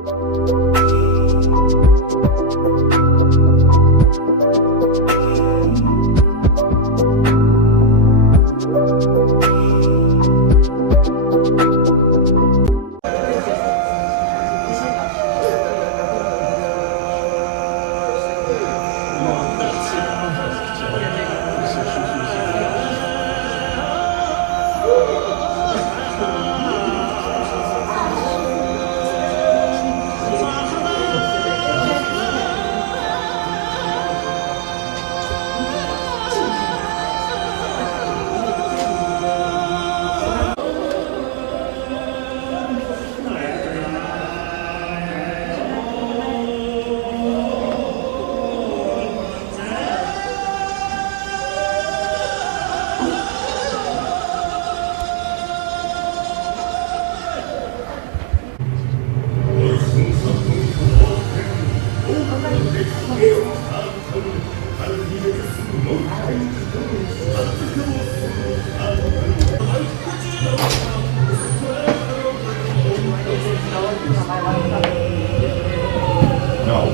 No,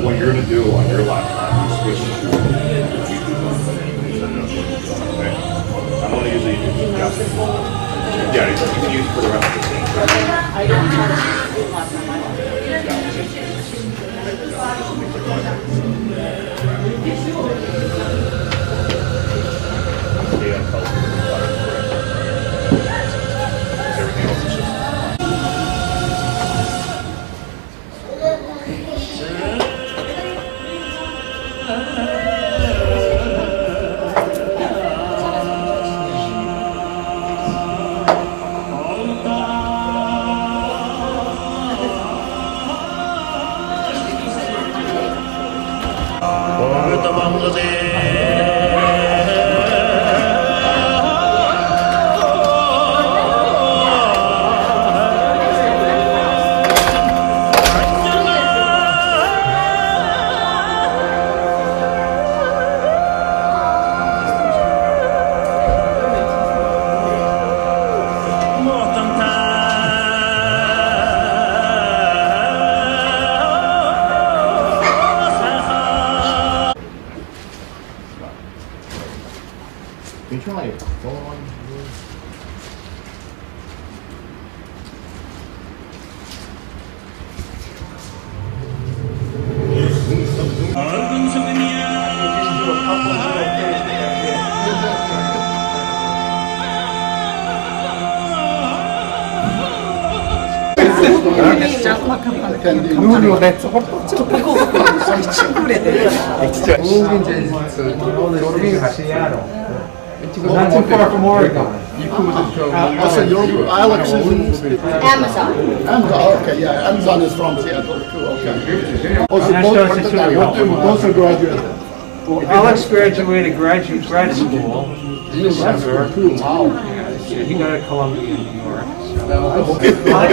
what you're going to do on your laptop is switch to okay. I'm going to use it. Yeah, you can use it for the rest of the thing. I don't have it last time. Everything else is just Can you turn my phone on? 누구한테 진짜 이제 졸업이 가시냐로. Not too far from Oregon. I said, Alex is in Amazon. Amazon. Okay, yeah, Amazon is from Seattle too. Okay. Also, both are graduates. Alex graduated grad school in December. Wow. Yeah, he got to Columbia in New York. Good for you.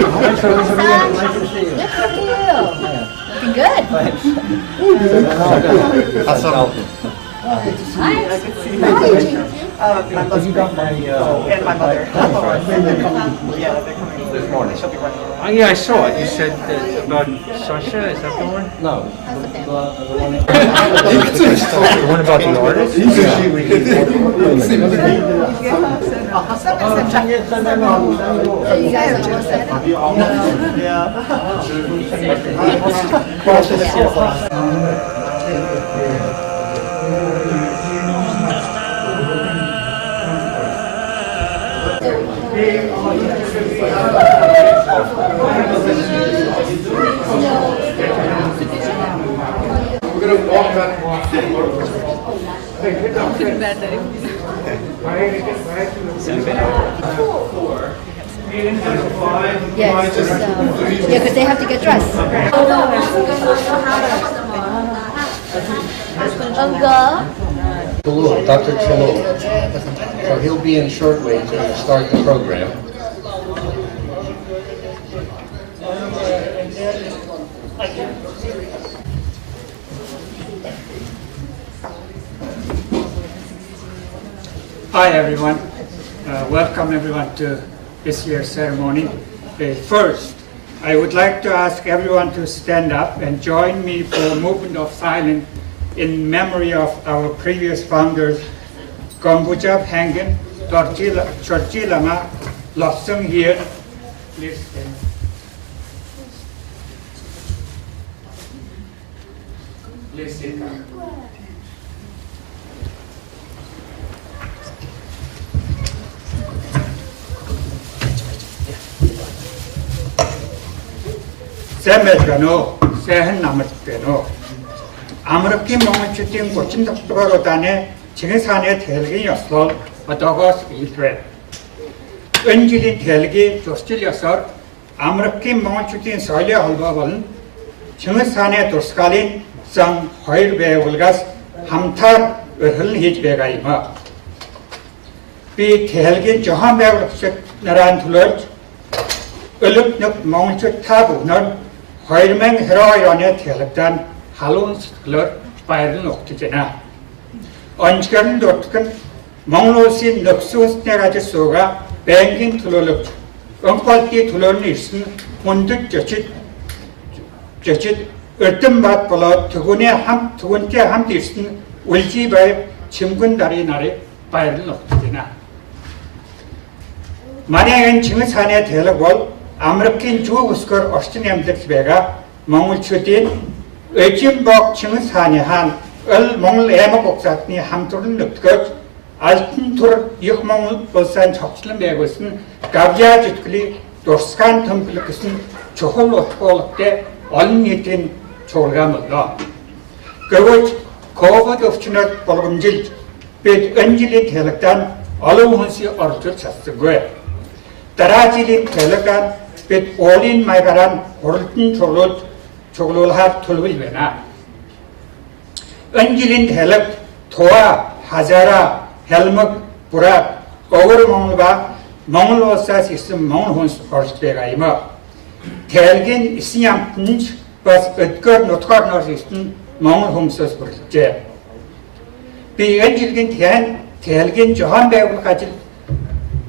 Looking good. My husband and my mother. Yeah, they're coming this morning. She'll be running around. Oh, yeah, I saw it. You said that about Sasha, is that the one? No. The one about the artist? So you guys are all set up? We're going to walk back. Yes, just, yeah, because they have to get dressed. Chalul, Dr. Chalul. So he'll be in shortly to start the program. Hi everyone, welcome everyone to this year's ceremony. First, I would like to ask everyone to stand up and join me for a movement of silence in memory of our previous founders, Gombuja Hangen, Chorchilama, Lopsung here. Please stand. Please sit down. 세메르가노 세흔나무트베노 아무렇게 몸을 주팅 고친 덕도로 다네 징산의 대력이었어 어떠고스 일트레 은질인 대력이 조스til려서 아무렇게 몸을 주팅 설레 헐버벌은 징산의 도스칼린 성 허일베 울가스 함탈 흘리히베가 이마 비 대력이 저함베 나란 둘러 을릅력 몸을 타부는 허일맹 헤로이런의 대력단 할로운 스클러 바이런 옥티제나 언지간 도트근 몽로신 넉수스네가지 소가 뱅긴 둘러럽 엉팔띠 둘러는 있은 본득 저칫 얼뜸밭 볼러 두근에 두근께 함께 있은 울지바의 침군다리 나리 바이런 옥티제나 만약엔 징산의 대력을 아무렇게 주우스걸 어스티냠들 배가 몽을 추딘 의진복 징산의 한 몽을 애먹옥사니 함토를 늑것 알튼토르 육몽을 볼산 적실을 매고선 가비아 짓글이 도스칸 텀플릭은 조홀 오트골 때 얼니tin 조르가 물러 그것 거부 없이는 볼금질 빛 은질이 대력단 얼음훈시 얼줄 쳤은 거야 따라질인 대력단 빛 올린 마이가란 오르튼 조글할 툴빌베나 은질인 대력 도와 하자라 헬먹 부라 오거르 몽을바 몽을 오사스 있음 몽을 혼스 얼스베가 이모 대력인 있으냐 분치 버스 으트거 노트거 노스 있음 몽을 홈스스 부르제 비 은질인 대력인 조한 배우까지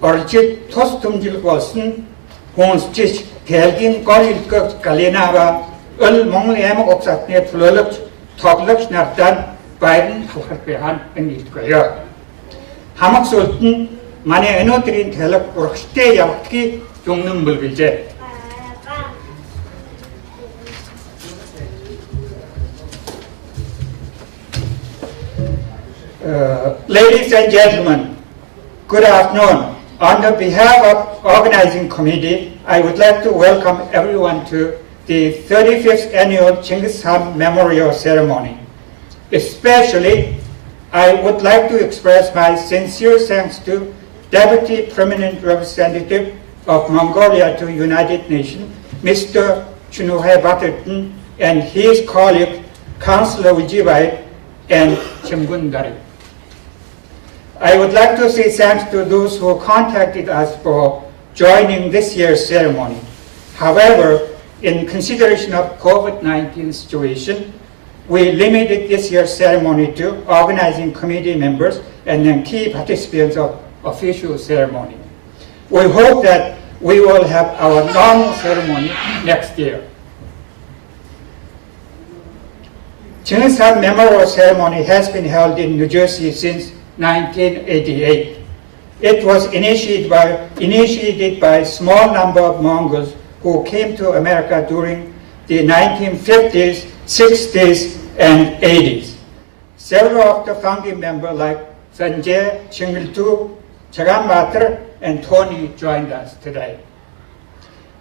얼지 토스 tum질 것은 혼스치 대긴 걸릴것 갈리나바 을 몽을 애먹 옥사트에 불러럽 턱럽 나르단 바이든 할배한 은일거요 하막솔튼 만에 에너드린 대력 오락시대 야박기 용능 물빌제 Ladies and gentlemen, good afternoon. On the behalf of organizing committee, I would like to welcome everyone to the 35th annual Chinggis Khaan Memorial Ceremony. Especially, I would like to express my sincere thanks to Deputy Permanent Representative of Mongolia to United Nations, Mr. Chunuhe Baterton, and his colleague, Councillor Wijibai and Chimgundari. I would like to say thanks to those who contacted us for joining this year's ceremony. However, in consideration of COVID-19 situation, we limited this year's ceremony to organizing committee members and then key participants of official ceremony. We hope that we will have our normal ceremony next year. Chinggis Khaan Memorial Ceremony has been held in New Jersey since 1988. It was initiated by a small number of Mongols who came to America during the 1950s, 60s, and 80s. Several of the founding members like Sanjay, Chingiltu, Chagan Matar, and Tony joined us today.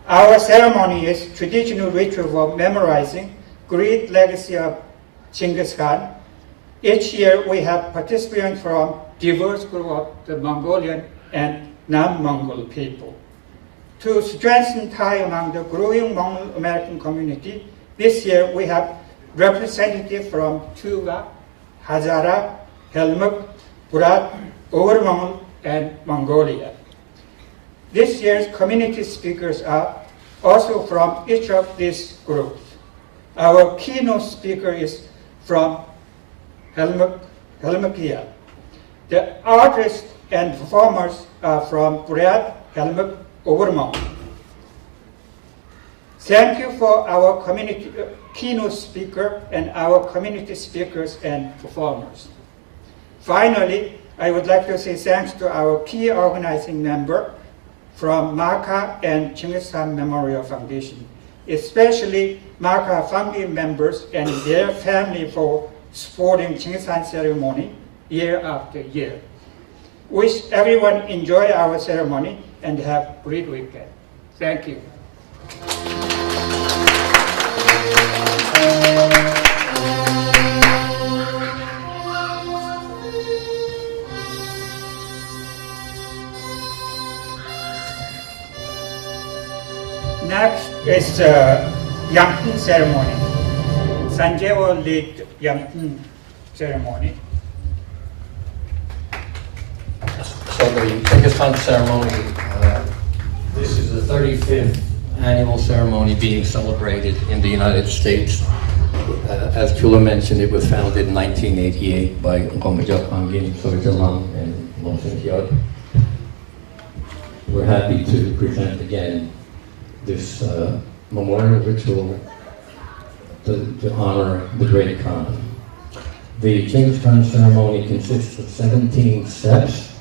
Our ceremony is traditional ritual for memorizing great legacy of Chinggis Khan. Each year we have participants from diverse groups of the Mongolian and non-Mongol people. To strengthen ties among the growing Mongol American community, this year we have representatives from Tuva, Hazara, Helmuk, Burat, Over Mongol, and Mongolia. This year's community speakers are also from each of these groups. Our keynote speaker is from Helmukia. The artists and performers are from Buryat, Helmuk, Overmont. Thank you for our community keynote speaker and our community speakers and performers. Finally, I would like to say thanks to our key organizing member from Marka and Chinggis Khaan Memorial Foundation, especially Marka family members and their family for supporting Chinggis Khaan ceremony year after year. Wish everyone enjoy our ceremony and have a great weekend. Thank you. Next is Yangping ceremony. Sanjay will lead Yangping ceremony. So the Chinggis Khaan ceremony, this is the 35th annual ceremony being celebrated in the United States. As Chula mentioned, it was founded in 1988 by Ngomajak Angin, Sorjalang, and Longsinkyod. We're happy to present again this memorial ritual to honor the great Khaan. The Chinggis Khaan ceremony consists of 17 steps,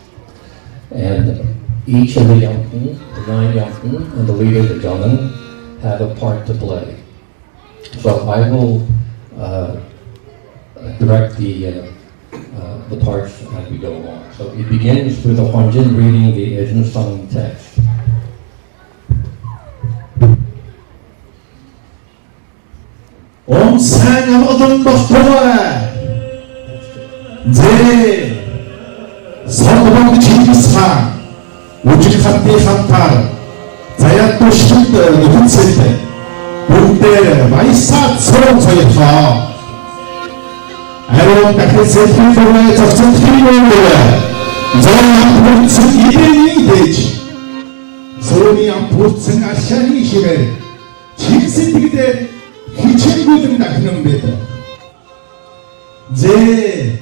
and each of the Yangping, the 9 Yangping, and the leader, the Jonang, have a part to play. So I will direct the parts as we go along. So it begins with the Hwanjin reading the Ajin Sung text. Om Sang Odom Baftoa J Sarvabam Chinggis Khaan Ujikati Khantar Zayato Shit Nuhunsete Bunte Vaisat Sorong Soyefa Aron Takese Filore Chachon Filore Zoram Purtsun Ideni Dej Zoroni Ampurtsun Ashani Shive Chimsitigde 희친구들 낳는다. 제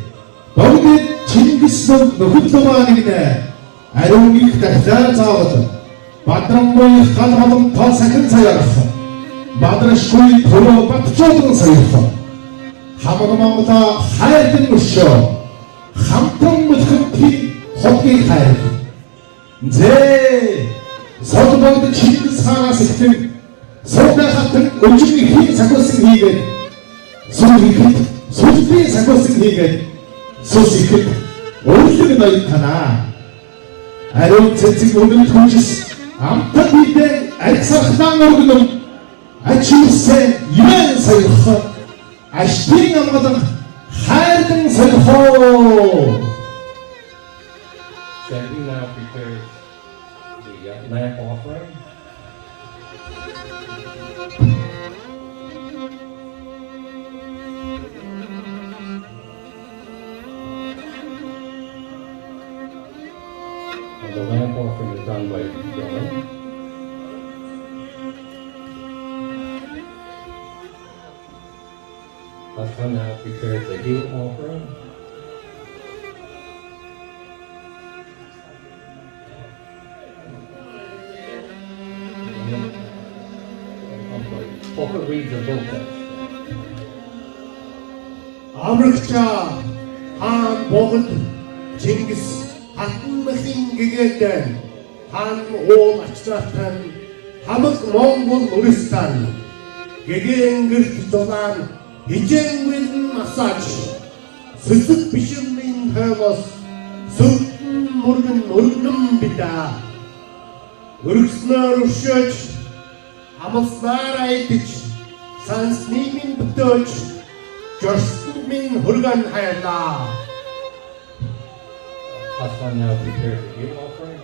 거기에 칭기스도 노후도마니네. 아롱이 그다자 자와서 바트랑보이 칼하동 더 사큰 사야라서 마드라 쇼이 도로 빠트초동 사야라서 하마가마마다 하야된 것이요 함통부터 피 헛게 하야돼. 제 서두방도 칭기스 하나씩 Soda 같은 오줌이 휘 사고승 희게 소리 소리 사고승 희게 소시 오르게 나이타나 아론 채찍 오늘 통지스 암타비데 알사흐당 오르는 아치우세 이만 사이호 아시팅 아마당 하야등 사이호 Sandy now prepares the lamp offering. The lamp offering is done by Dylan. Hassan now prepares the heel offering. Poker reads the book text. 아무렇자 한 복은 징기스 한무슨 기계된 한오 마치라탄 함흑 몽골 우리스탄 기계eng을 조단 이쟁윈 마사지 스스 비심린 헤버스 숲 모르는 비다 우르스나 루셔치 함흑스나라 이티치 산스니민 부터치 저스민 후르간 하였다. Hassan now prepares the heel offering.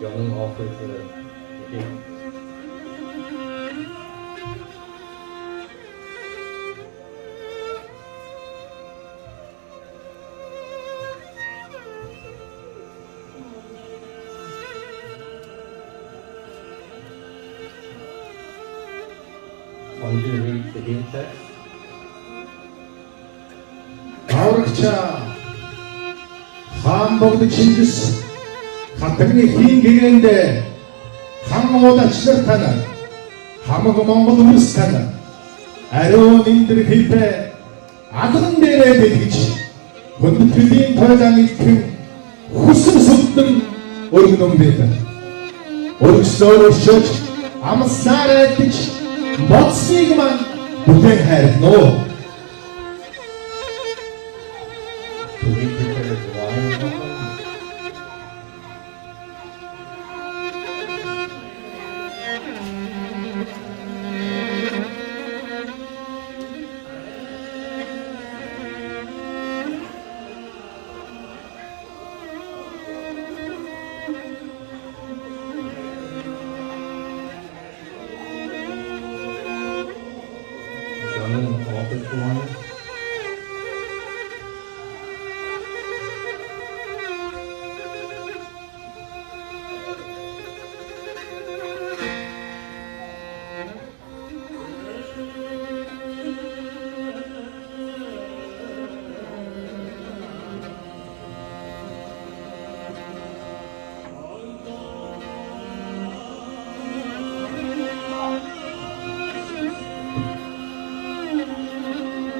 Dylan offers the heel. hymn text. Аврагчаа хаан богд Чингис хатагны хийн гэгэндээ хан уудачлар тань хамаг Монгол улс тань ариун эндэр хэлбэ алган дээрээ бэлгэж хүндэтгэлийн тойлон итгэн хүсэл сүдэн өргөнөн байдаг. Өргөслөөр өшөөж амснаар эдэж боцныг маань бүхэн хайрноо. Do we prepare the wine offering? Johnny offers the wine.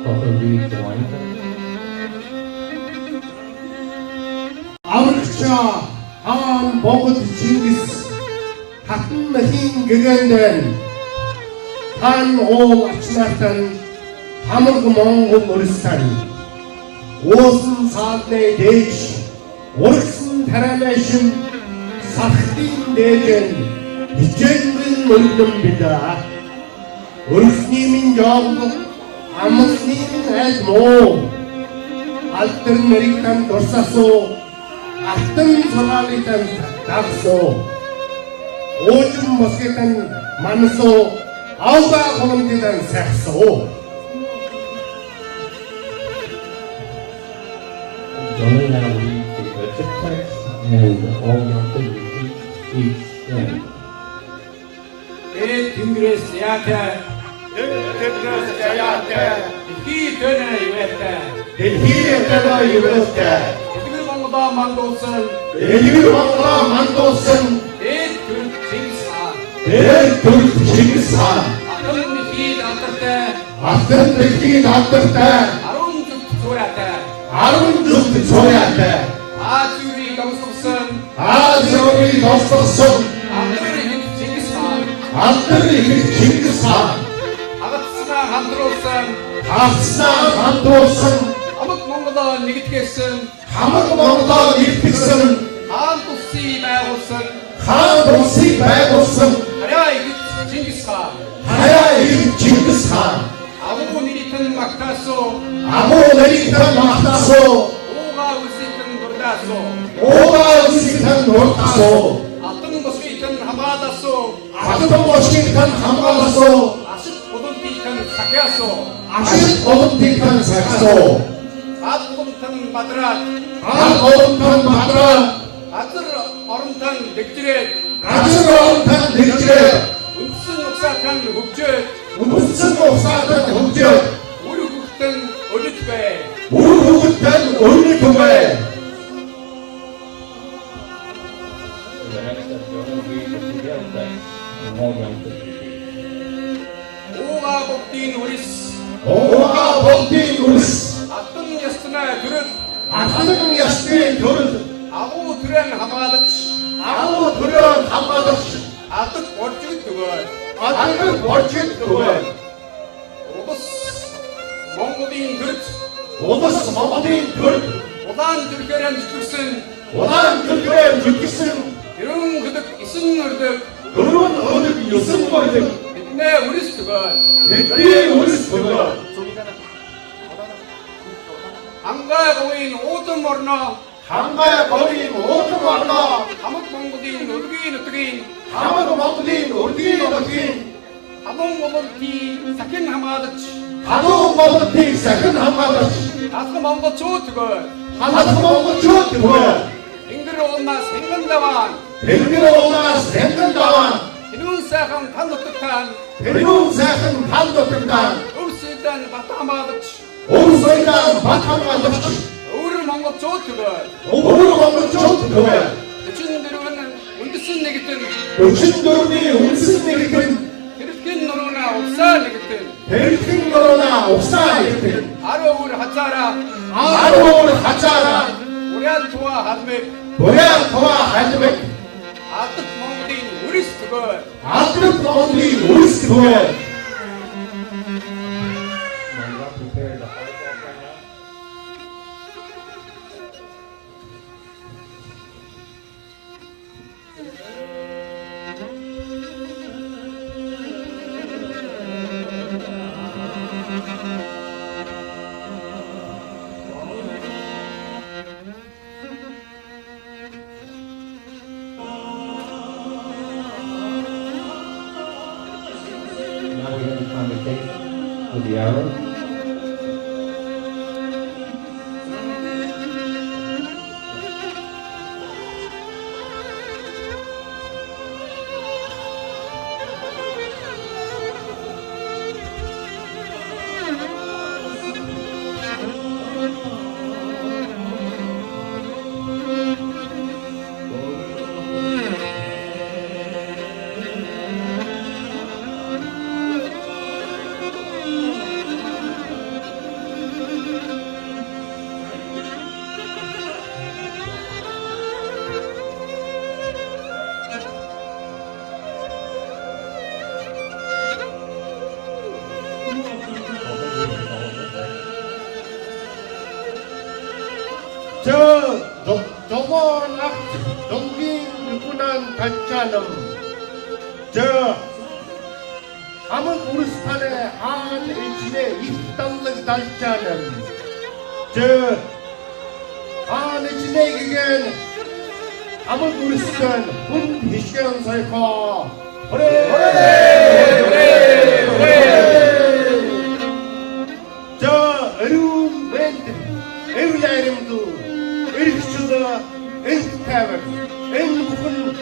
Offer read the wine text. Аврагчаа хаан богд Чингис хатан хийн гэгэндээ хан уу ачнаатан хамаг Монгол улс тань уусан саадны дээж ургсан тарамашин сахтын дээжэн хичээнгэн өргөн бидаа өргөсний минь жоо амсны айд муу алтер мэритан дурсасуу алтан сургаалитан дагсуу уужим москитан мансуу ауда гомдитан сахсуу. Johnny now reads the worship text and all young people repeat each hymn. Chinggis yaate, Chinggis yaate, Hiltönä yötä, Hiltönä yötä, Ilmalla mandolsun, Ilmalla mandolsun, Türk Chinggis Khaan, Türk Chinggis Khaan, Atın hid attırtı, Arun cüt soyatı, Azuri dostursun, Attır hid Chinggis Khaan, Ağıtsına hamd olsun, Amık Mongol'a nigitkesin, hamag Mongol'a nigitkesin, Khaan tutsi bæg olsun, Khaan tutsi bæg olsun, Hayay hid Chinggis Khaan, hayay hid Chinggis Khaan, Abu niritin maktaso, Abu niritin maktaso, Oğa usitin burdaso, Oğa usitin burdaso, Altın boşkitin hamadaso, Altın boşkitin hamadaso, Aşık odun dikin sakyaso, Aşık odun dikin sakyaso, At oduntan badrat, At oduntan badrat, Atır oruntan diktiret, Atır oruntan diktiret, Untsun oksatan hukçet, Untsun oksatan hukçet, Uru hukuktan ölütbe, Uru hukuktan ölütbe. The next step, Johnny reads the CBL text and all young people repeat. Oğa boktin uris, Oğa boktin uris, Atın yastına dürüt, Atın yastına dürüt, Abu türen hamadıç, Abu türen hamadıç, Atık borçluk tıvır, Atık borçluk tıvır, Obus Mongol'in dürüt, Obus Mongol'in dürüt, Odan Türkeren tükürsün, Odan Türkeren tükürsün, Yürün gıdık isin ürdük, Durun ödük yusun koyduk, Bitne uris tıvır, Bitne uris tıvır, Hanga koyun otum orna, Hangaya koyun otum orna, Hamık Mongol'in ürgün ötügün, Hamık Mongol'in ürgün ötügün, Hamık Mongol'in sakin hamadıç, Hamık Mongol'in sakin hamadıç, Haskı Mongol çoğu tıvır, Haskı Mongol çoğu tıvır, Hingir olmaz hingin davan, Hingir olmaz hingin davan, 인운사강 단독특한 대웅사큰 반도특단 울수일단 바탕마득 오소이단 바탕만덕시 우르 망고 조트가 오르방을 쫓으며 대춘들은 운드슨 내기든 요친도르니 움스니기든 그렇게 너로나 없사 내기든 벨팅거로나 옥사이든 아로 우르 하자라 아로를 하자라 우리한 도와 하드메 노래한 더와 할드백 아뜻 멍딩 우리스트가 아뜨 뻥디 오리스도에 Prepare the hard walk right now. Now we have a conversation with the arrow. 저번 앞 동긴 누구난 달자는 저 아문 우르스탄의 한 일진의 입당력 달자는 저한 일진에게는 아문 우르스탄 훈비시경 설커 저 어려운 밴드 에우야 이름도 일주가 엔타벨 엔부분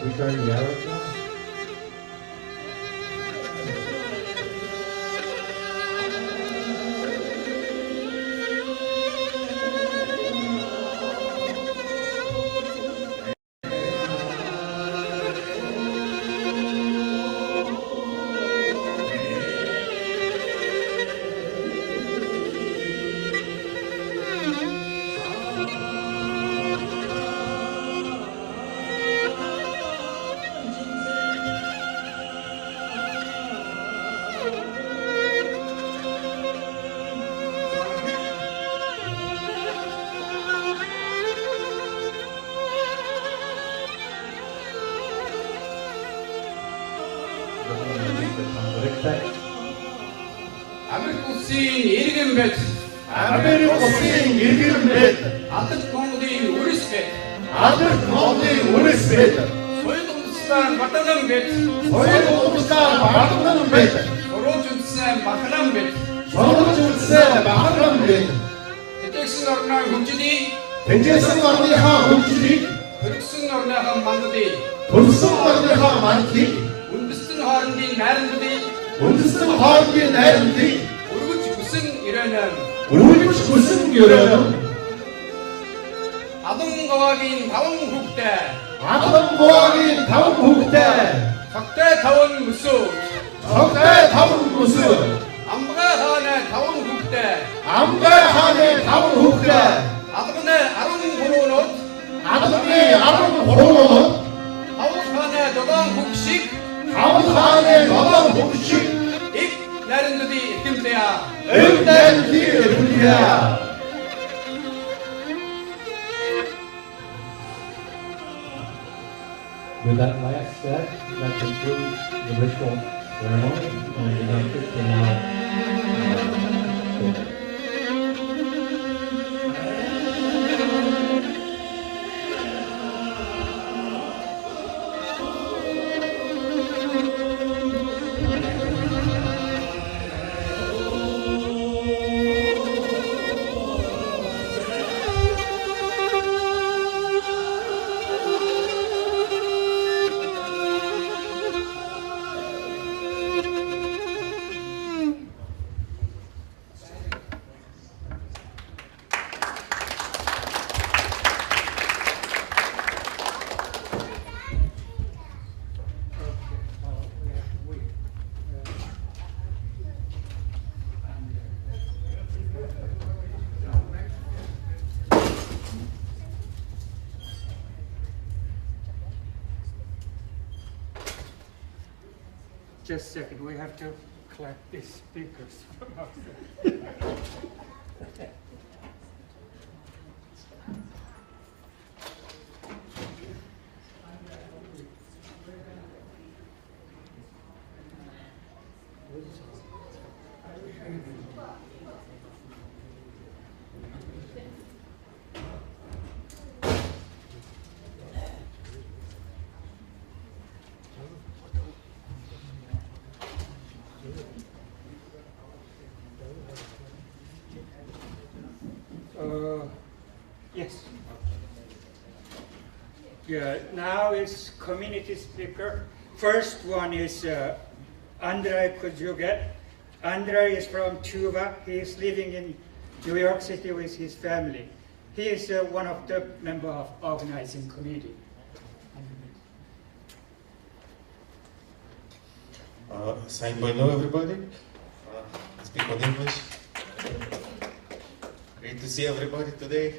Return the arrow now. 아메리코신 일긴벳 아메리코신 일기름벳 아뜻 멍딩 우리스벳 아들 뻥디 우르스벳 소유동스탄 바탕남벳 서해공사 마르는벳 도로준스탄 마카남벳 서로줄세 마르는벳 대택승어나 훔치디 벤제스마니 하 묵지리 그릭승어나 만두디 돌성마니 하 만티 운드슨 하른디 나른디 온드스 하기 내는디 우르구치 구슨 이래는 우리 무슨 교련 아동거와긴 다원국대 아동 모하기 다운 국대 적대 다원 무수 적대 다운 무슨 암가 하네 다원국대 암가 하네 다운 국대 아동네 아동보로넛 아동이 아동 보로는 하우스하네 도당국식 다운 하네 너당 복식 익 나른드디 김대야 은된 길 분이야 With that last step, that concludes the ritual ceremony, and the youngsters can now go. Just a second, we have to collect these speakers from outside. Yes. Yeah, now is community speaker. First one is Andrei Kujuget. Andrei is from Tuva. He is living in New York City with his family. He is one of the member of organizing committee. Thank you, everybody. Speak on English. Great to see everybody today.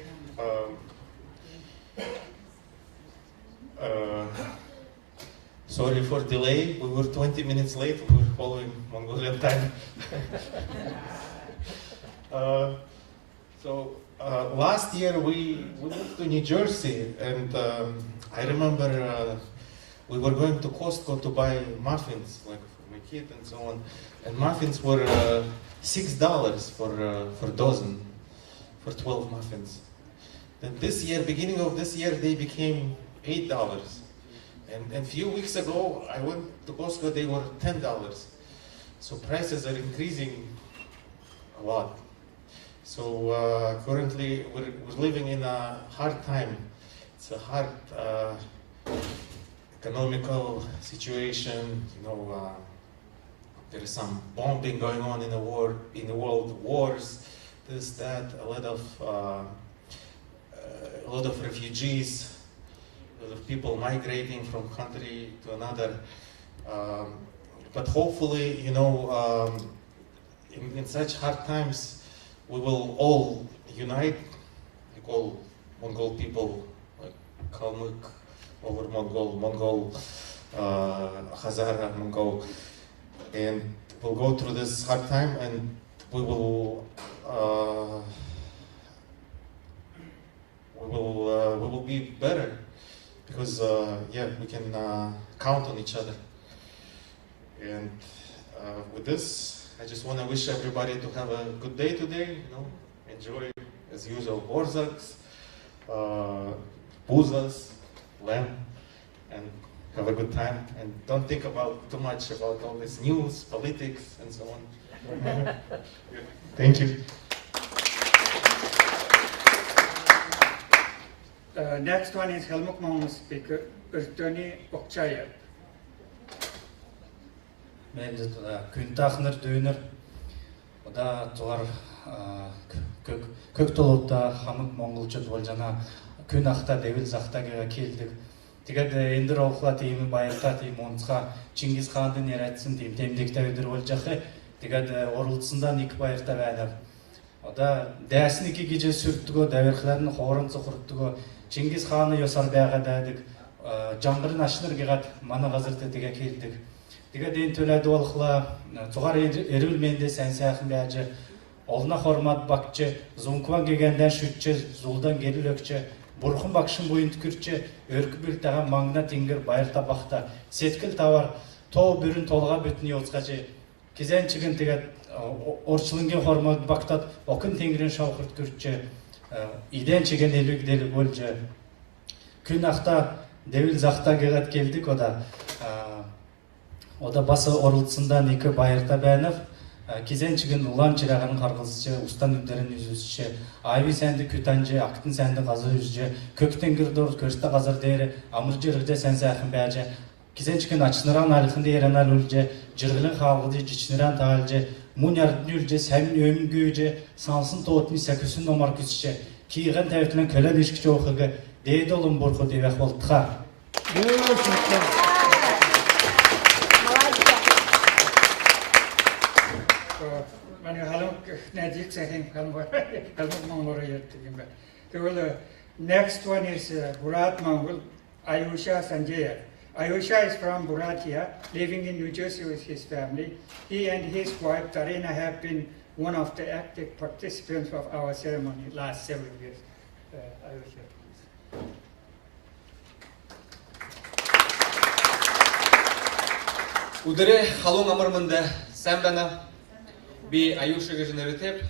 Sorry for delay. We were 20 minutes late. We were following Mongolian time. Last year we moved to New Jersey, and I remember we were going to Costco to buy muffins, like for my kid and so on. And muffins were $6 for a dozen, for 12 muffins. Then this year, beginning of this year, they became $8. And a few weeks ago, I went to Costco, they were $10. So prices are increasing a lot. So currently, we're living in a hard time. It's a hard economical situation. You know, there is some bombing going on in the world, wars, this, that, a lot of refugees, a lot of people migrating from country to another. But hopefully, you know, in such hard times, we will all unite, like all Mongol people, like Kalmyk, over Mongol, Hazara, Mongol, and we'll go through this hard time, and we will be better, because yeah, we can count on each other. And with this, I just want to wish everybody to have a good day today. You know, enjoy as usual Borzaks, Buzas, lamb, and have a good time. And don't think about too much about all this news, politics, and so on. Yeah. Thank you. Next one is Helmut Mongol speaker, Ertoni Okchayev. Мен күн тахныр дөнөр ода туар көк толупта хамык монголча болжана күн ахта девил захтага келдик. Тигет эндир окла теми байырта теми онцга Чингис Хаандын яратсын тем темдекте өдүр болжакы. Тигет орултсундан эки байырта бәдер. Ода дәсиники кеже сүрттүгө дәверхләрне хорын цохурттугө Чингис Хааны йосар бәга дәдик. Жаңгырын ашыныр гегат мана газырты теге келдик. Тигет эн төлөдү олхла тугар эрил менде сенсяхын бәжи олна хормат бакчы зункван кегенден шүтче зулдан керилөкче бурхун бакшын буйын түкүрче өркү билтаган маңна тиңгир байырта бакта сеткил тавар тоо бүрүн толга бүтүн йоцкачы кизен чыгын тигет орчулунген хормат бактат окун теңирин шаукурт күрче иден чеген элүк дели болжы күн акта девил захта кегат келдик Ода басы орылтсындан эки байырта бәнов, кизен чыгын улан чырагын каргызчы, устан үддерин үзүзчү, айби сәнди күтанжы, актын сәнди казы үзжү, көктен кирдор, көрсті казыр дейри, амыр жыргыжа сәнсі ақын бәжі, кизен чыгын ачныран алықын дейранар үлжі, жыргылын қалғыды, жичныран тағылжы, мун ярдын үлжі, сәмін өмін күйжі, сансын тоғытын сәкүсін номар күсші, кийген тәвітілін көлен ішкічі оқығы, дейді олын борқы дейвек болтыға. The next one is Murat Mongol Ayusha Sanjay. Ayusha is from Buratia, living in New Jersey with his family. He and his wife, Tarina, have been one of the active participants of our ceremony last several years. Ayusha, please. Удары халун амармында сәмбәна би аюшыгы жинеритеп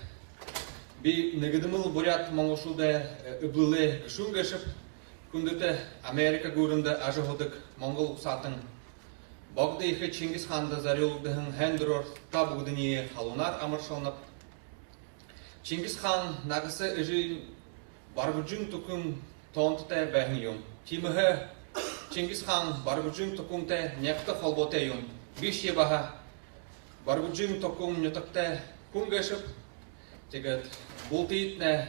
би негидимыл бурят моңошулда ыблылы кышунгашып күндүтэ Америка гурында ажыгыдык моңгол сатын богды ихе Чингис ханда зарылдыгын хендрор табугдыни халунар амаршонап Чингис хан нагысы ыжы баргуджун тукун тонтте бэхньюм тимыхы Чингис хан баргуджун тукунте некты холботеюм биш ебаха баргуджун тукун нютакте кунгашып тегет бултитне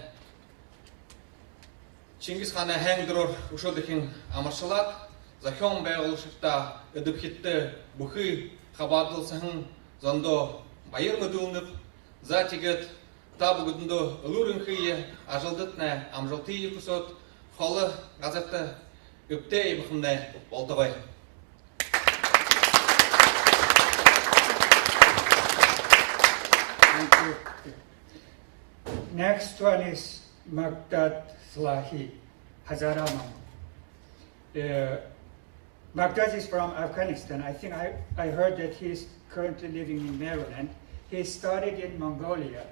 Чингис хана хендрор ушодыхин амаршалат захён бэглшыкта ыдыпхитте бухы хабадлсахын зондо байырмыдылнып за тегет табугдындо ылурынхые ажылдытне амжалтый кусот холы газетте үптей бухынне болтабай. Thank you. Next one is Magdad Slahi, Hazara Mam. Magdad is from Afghanistan. I think I heard that he's currently living in Maryland. He studied in Mongolia.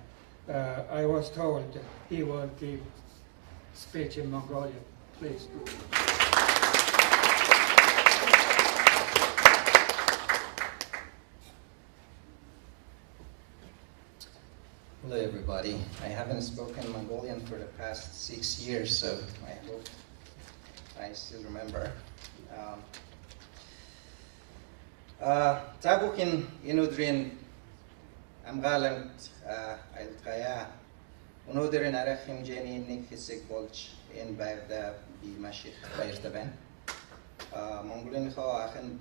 I was told he will give speech in Mongolia. Please do. Hello everybody. I haven't spoken Mongolian for the past 6 years, so I hope I still remember. Tabukin inudrin amgalant alqaya unudrin arachim jeni nik fisik bolch in bagda bi mashik bayrtaben. Mongolin kha akhin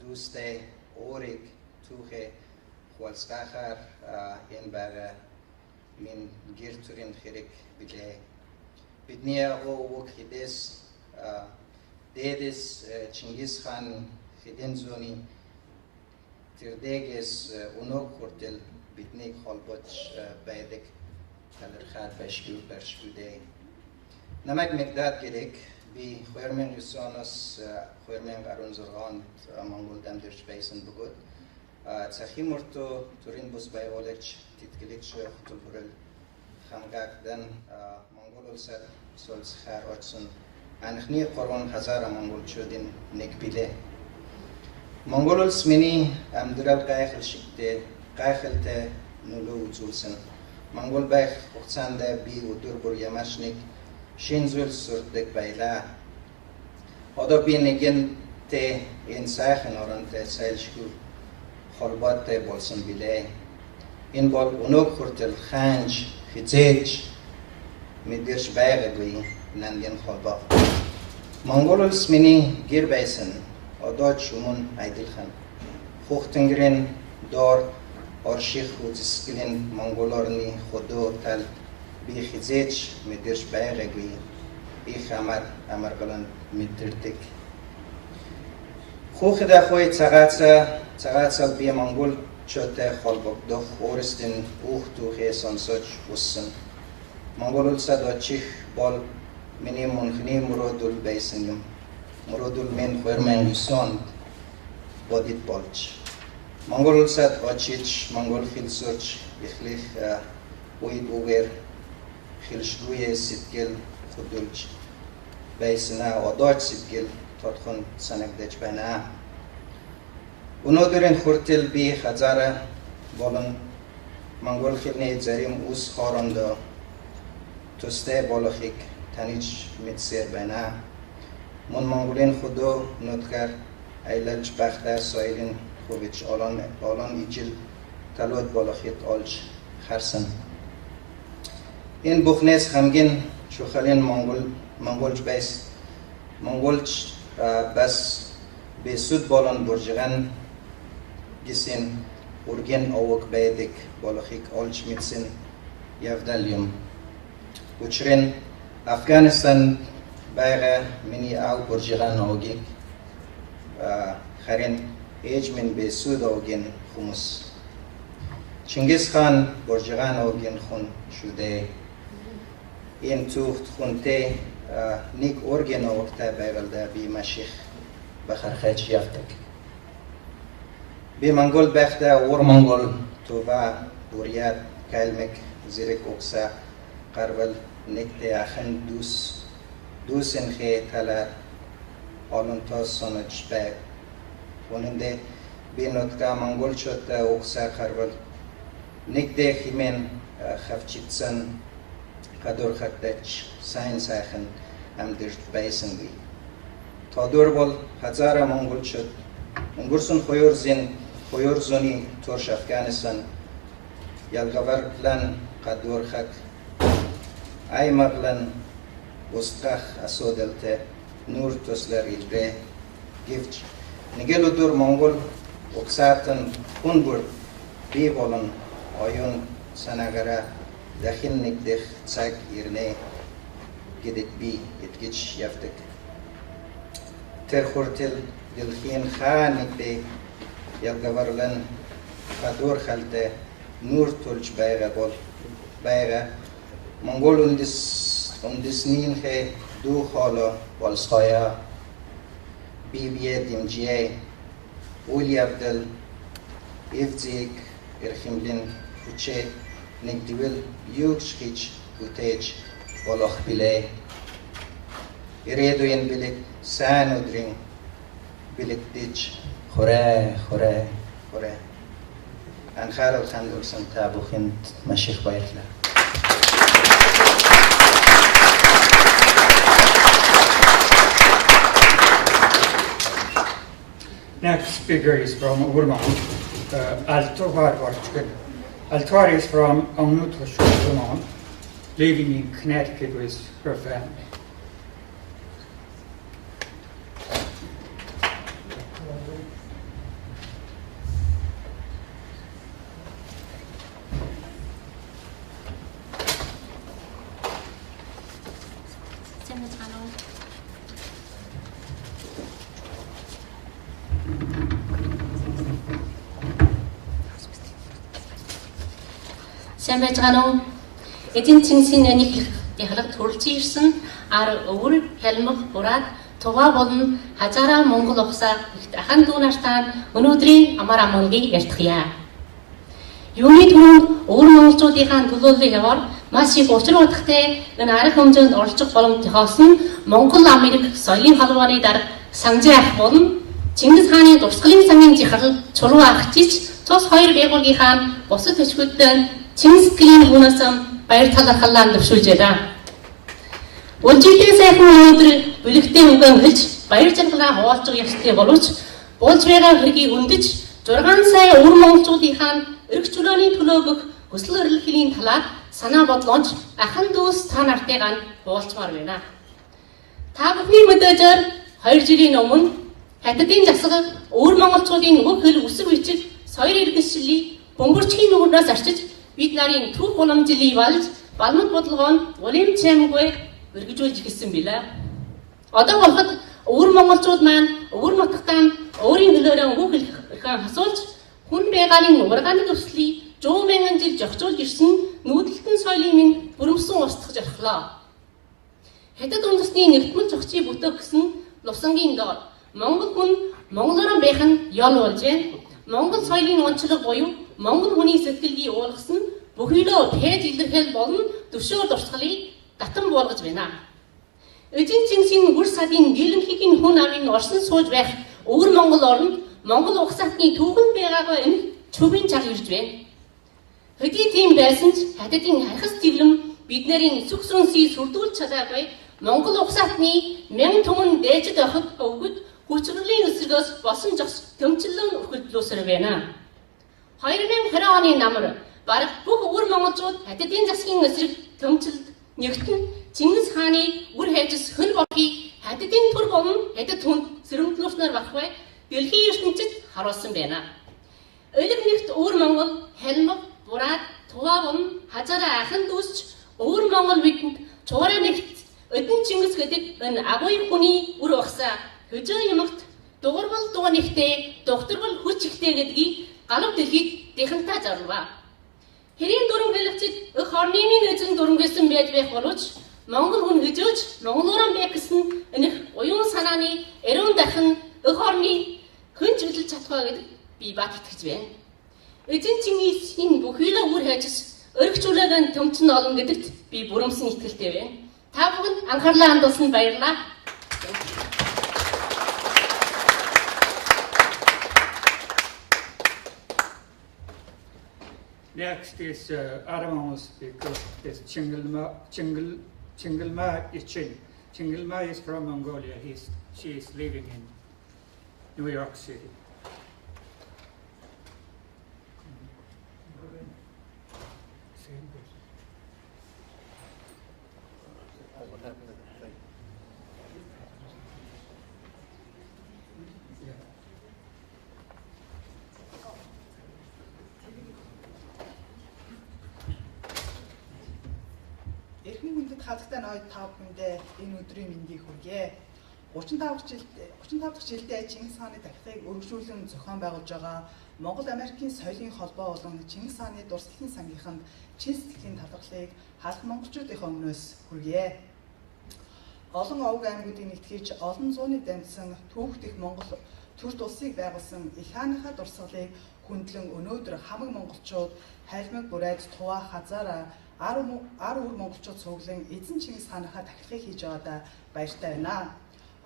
duste orik tuche والسكاخر ين باغا من جيرتورين خيرك بلي بدنيا او وكيدس ديدس تشنجيز خان خدين زوني ترديجس اونوك خورتل بدنيك خالبوتش بايدك تلرخات بشكو دي نمك مقداد جديك بي خويرمن يسونس خويرمن غارون زرغان منغول دمدرش بيسن بگود تخیمورتو تورین بوس بایولچ تیتکلیک شو خطبرل خمگاکدن منگول سر سولس خار آتسون انخنی قرون هزار منگول شدین نکبیله منگول سمینی امدرال قایخل شکته قایخل ته نولو زولسن منگول بایخ اقتصانده بی و دور بر یمشنیک شین زول سردک بایلا آدو بی نگین ته این سایخن آران ته سایل شکور خالبات بولسن بیله این بال اونوک خورتل خانج خیزیج میدرش بایغ گویی نندین خالبات منگول سمینی گیر بیسن آداد شمون ایدل خان خوختنگرین دار آرشیخ و زسکلین منگولارنی خودو تل بی خیزیج میدرش بایغ گویی بی خمر امرگلن میدردک خوخ دا خوی تغاتسا بی منگول چوته خالبک دخ اورستین اوخ توخی سانسوچ وسن منگول سدا چیخ بال منی منخنی مرودول بیسنیم مرودول من خویر من یساند بادید بالچ منگول سد آچیچ منگول خیل سوچ بخلیخ وید اوگر خیلشگوی سیدگل خودولچ بیسنه آداج سیدگل تادخون سنگ دچ بینه اونو درین خورتل بی خزاره بالن منگول خیلی زریم اوس خارنده توسته بالخیک تنیچ متسیر بینه من منگولین خودو نوتکر ایلج بخته سایلین خوبیچ آلان ایجل تلوت بالخیت آلج خرسن این بخنیز خمگین شوخلین منگولج بیس منگولج بس به سود بالان برجغن گسین اورگن اوک بیدک بالخیک آلج میتسین یفدلیوم وچرین افغانستان بایغه منی او برجغن اوگیک харин ээж минь бесүд овгийн хүмүүс. Chinggis Khaan боржиган овгийн хүн шүү дээ. Энэ зүгт хүнтэй нэг оргийн овгтай байгалда би маших бахархаж явдаг. Би Монгол байхдаа уур Монгол Тува, Бурят, Калмик, Зэрэг Окса, Гарвал, нэгтэй ахын дүүсэнхээ талаар олонтос сонож байв. Үнэндээ би нутгаа монголчуудаа Окса Гарвал нэгдээ хэмээн хавчигдсан гадуурхагдаж сайн сайхан амьдарч байсангүй. Тодор бол хазаара монголчууд өнгөрсөн 2 зууны турш Афганистан ялгаварлан гадуурхаг аймаглан устгах асуудалтай нүүр туслаар илбээ гэвч нэг л өдөр Монгол Оксаатан хүн бүр бий болон оюун санаагаараа дахин нэг дэх цаг ирнэ гэдэгт би итгэж явдаг. Тэр хүртэл дэлхийн хааныг ялгаварлан гадуурхалтай нүүр тулж байгаа Монгол үндэснийхээ дүү хоолой болсгоё. Бивье дэмжээ. Үйл явдал эвзэг эрхэмлэн хүчээ нэгдвэл юуч хийж бүтээж болох билээ. Ирээдүйн бэлэг сайн өдрийн бэлэгдэж хорой. Анхаарал хандуулсан та бүхэнд маш их баярлалаа. Next speaker is from Urman, Altovar Varchkin. Altovar is from Urman, living in Connecticut with her family. Сайн байцгаана уу? Эдийн засгийн нэг яхалт төрөлж ирсэн ар өвөр хялмаг бураад тугаа болон хазаараа Монгол ухсаа ихт ахан дүү нартаа өнөөдрийн амар амгалгийг ялтгая. Юуны түрүүнд өвөр монголчуудынхаа төлөөллийн яваар маш их учир утгатай энэ арга хэмжээнд оролцох боломж тохиолсон Монгол Америк соёлын холбооны дарга Санжаа ах болон Чингис хааны дурсгалын сангийн жихрал Чулуу ахчиж цус хоёр байгууллагынхаа бусад төчгөдөө Чингисгийн хүнээс баяр талархлаа төвшүүлж байна. Өнөөдрийн сайхан өнөөдөр бүлэгтэй үгэн хэлж баяр жаргалаа хуваалцах ёстой боловч болж байгаа хэргийг өндөж 6 сая өвөр монголчуудынхаа эрх чөлөөний төлөө өгөх хүсэл эрмэлзлийн талаар санаа бодлооч ахан дүүс та нартайгаа хуваалцмаар байна. Та бүхний мэдээжээр 2 жилийн өмнө хятадын засаг өвөр монголчуудын бүх хэл үсэг бичиг соёл иргэншилийг бөмбөрчгийн нүгнээс арчиж бид нарын төв уламжлалыг болж балмад бодлогоо улим чамгүй өргөжүүлж гисэн билээ. Одоо болоход өвөр монголчууд маань өвөр нутагтаа өөрийн хөлөөрөө үг хэлхээ асуулж хүн байгалийн ургааны төслийг 100 мянган жил зохицуулж ирсэн нүүдэлтэн соёлын минь бүрэмсэн устгах зорхлоо. Хятад үндэсний нэгтгэл зохицыг бүтээх гэсэн лувсангийн доор Монгол хүн монголоор байх нь ёл болж байна. Монгол соёлын онцлог буюу Монгол хүний сэтгэлийг уулгасан бүхийдөө тээж илэрхийл болон төвшөөр дурсгалыг татан буулгаж байна. Эзэн Чингисийн үр садын гэлэнхийн хүн амын орсон сууж байх өвөр Монгол оронд Монгол ухсаатны түүхэнд байгаагаа энэ чөвийн чаг ирж байна. Хэдий тийм байсан ч хятадын хархас тэвлэм бид нарын сүх сүнсийг сүрдүүлж чадаагүй Монгол ухсаатны мянган түмэн дээжд охид өвгөд хүчрлийн эсрэгээс босон зогс төмчлөн өгөлдлөөсөр байна. 2020 оны намар бараг бүх өвөр монголчууд хятадын засгийн эсрэг төмцөлд нэгтэн Чингис хааны үр хайжс хөл болохыг хятадын төр болон хятад хүнд сэрэмжлүүлснээр баггүй дэлхийн ертөнцид харуулсан байна. Элэг нэгт өвөр монгол хялмаг бураад тугаа болон хазаараа ахан дүүсч өвөр монгол бидэнд чуураа нэгт эдэн Чингис гэдэг энэ агуй хүний үр багсаа хөжөө юмгт дугур бол дуу нэгтэй, доктор бол хүч ихтэй гэдгийг галав дэлхийд дэхэнтэй зарлаа. Хэрийн дүрм хэлэгчид өх орныны эзэн дүрмгэсэн байж байх боловч Монгол хүн хизөөж монголоор байх гэсэн энэх уян санааны эрүүн дахин өх орны хөнж үлдэж чадхаа гэдэг би бат итгэж байна. Эзэн Чингисийн бүхийдээ үр хайжс өргөжүүлэгэн төмцөн олон гэдэгт би бүрэмсэн итгэлтэй байна. Та бүхэнд анхаарлаа хандуулсанд баярлалаа. Next is Aramon speaker. Is Chinggilma Ichin. Chinggilma is from Mongolia. She is living in New York City. Эрхэм хүндэт хатагтай ноёд та бүхэндээ энэ өдрийн мэндийг хүргье. 35 дахь жилдээ Чингис хааны тарихыг өргөжүүлэн зохион байгуулж байгаа Монгол-Америкийн соёлын холбоо болон Чингис хааны дурсгалын сангийнханд чин сэтгэлийн талархлыг халах монголчуудынхаа өмнөөс хүргье. Олон овг аймагуудыг нэгтгэж олон зууны дамжсан түүхтэх Монгол төр улсыг байгуулсан их хааныхаа дурсгалыг хүндлэн өнөөдөр хамаг монголчууд хайлмаг бүрайд туваа хазаараа ар үр монголчууд цуглан эзэн Чингис хаанахаа тахилгыг хийж байгаадаа баяртай байна.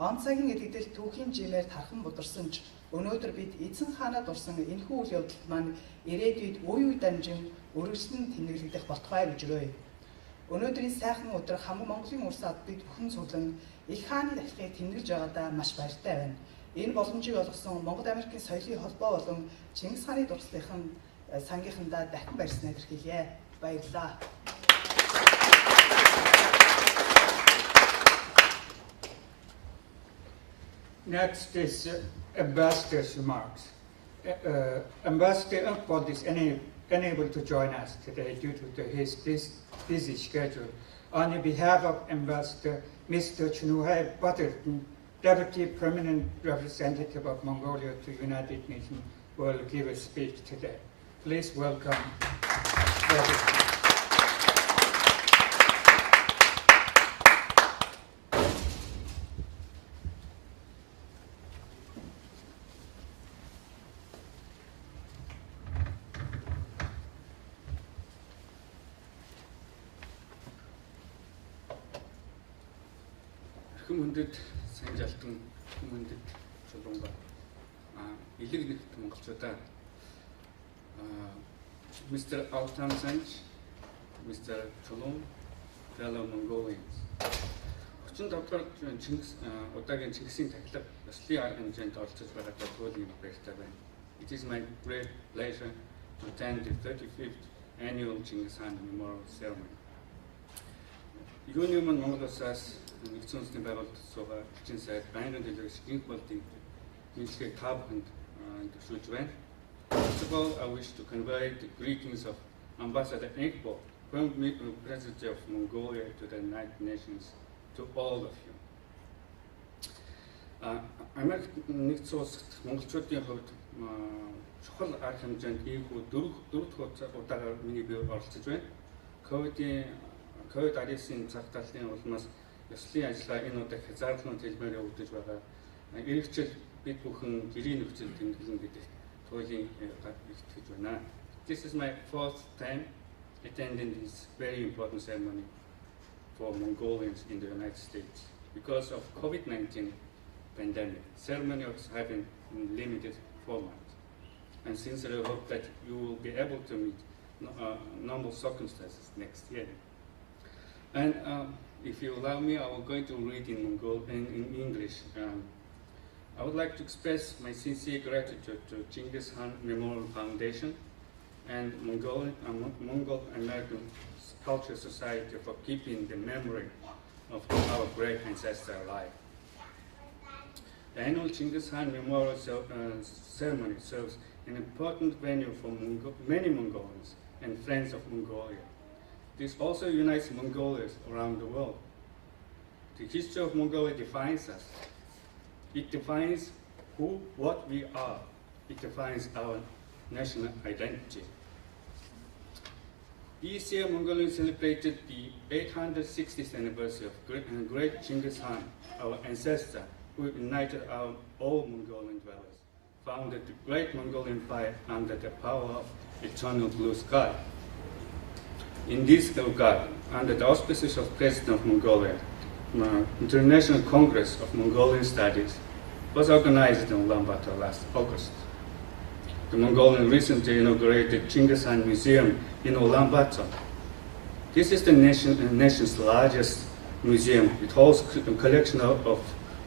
Он цагийн эдгэдэл түүхийн жимээр тархан бударсан ч өнөөдөр бид эзэн хаанаа дурсан энэхүү үйл явдал маань ирээдүйд үе үе дамжин өргөжлөн тэмдэглэгдэх болтугай гэж өрөөе. Өнөөдрийн сайхан өдөр хамаг Монголын урсаад бид бүхэн цуглан их хааны тахилгыг тэмдэглэж байгаадаа маш баяртай байна. Энэ боломжийг олгосон Монгол-Америкийн соёлын холбоо болон Чингис хааны дурслын сангийнхандаа дахин баярснаа илэрхийлье. Баярлалаа. Next is Ambassador's remarks. Ambassador Unkvold is unable to join us today due to his busy schedule. On behalf of Ambassador Mr. Chinuhai Butterton, Deputy Permanent Representative of Mongolia to the United Nations, will give a speech today. Please welcome Butterton. Хүндэт санжаалтан хүндэт чулуунга илэг нэгт монголчуудаа Mr. Altan Sanj, Mr. Chulung, fellow Mongolians. 35 дахь Чингис удаагийн Чингисийн тахилга ёслолын арга хэмжээнд оролцож байгаадаа туйлын баяртай байна. It is my great pleasure to attend the 35th annual Chinggis Khan Memorial Ceremony. Юуны өмнө Монгол улсаас нэгдсэн үндэсний байгууллагад суугаа элчин сайд байнгын дэлгэрч инх болдын нийлхийг та бүхэнд төвшүүлж байна. First of all, I wish to convey the greetings of Ambassador Inkbo, President of Mongolia to the United Nations, to all of you. Америк нэгдсэн улсад монголчуудын хувьд чухал арга хэмжээнд ийхүү дөрөв удаагаар миний бие оролцож байна. COVID-19 цаг талын улмаас ёслолын ажлаа энэ удаа хязгаарлалт хэлбэрээр өгдөж байгаа. Иргэжил бид бүхэн гэрийн нөхцөл тэмдэглэн гэдэг туйлын итгэж байна. This is my fourth time attending this very important ceremony for Mongolians in the United States. Because of COVID-19 pandemic, ceremony was having limited format. And sincerely hope that you will be able to meet normal circumstances next year. And if you allow me, I will going to read in English. I would like to express my sincere gratitude to Chinggis Khan Memorial Foundation and Mongol American Cultural Society for keeping the memory of our great ancestor alive. The annual Chinggis Khan Memorial Ceremony serves an important venue for many Mongolians and friends of Mongolia. This also unites Mongolians around the world. The history of Mongolia defines us. It defines what we are. It defines our national identity. This year, Mongolia celebrated the 860th anniversary of great Chinggis Khan, our ancestor, who united all Mongolian dwellers, founded the great Mongolian Empire under the power of eternal blue sky. In this regard, under the auspices of President of Mongolia, International Congress of Mongolian Studies was organized in Ulaanbaatar last August. The Mongolian recently inaugurated Chinggis Khan Museum in Ulaanbaatar. This is the nation's largest museum. It holds a collection of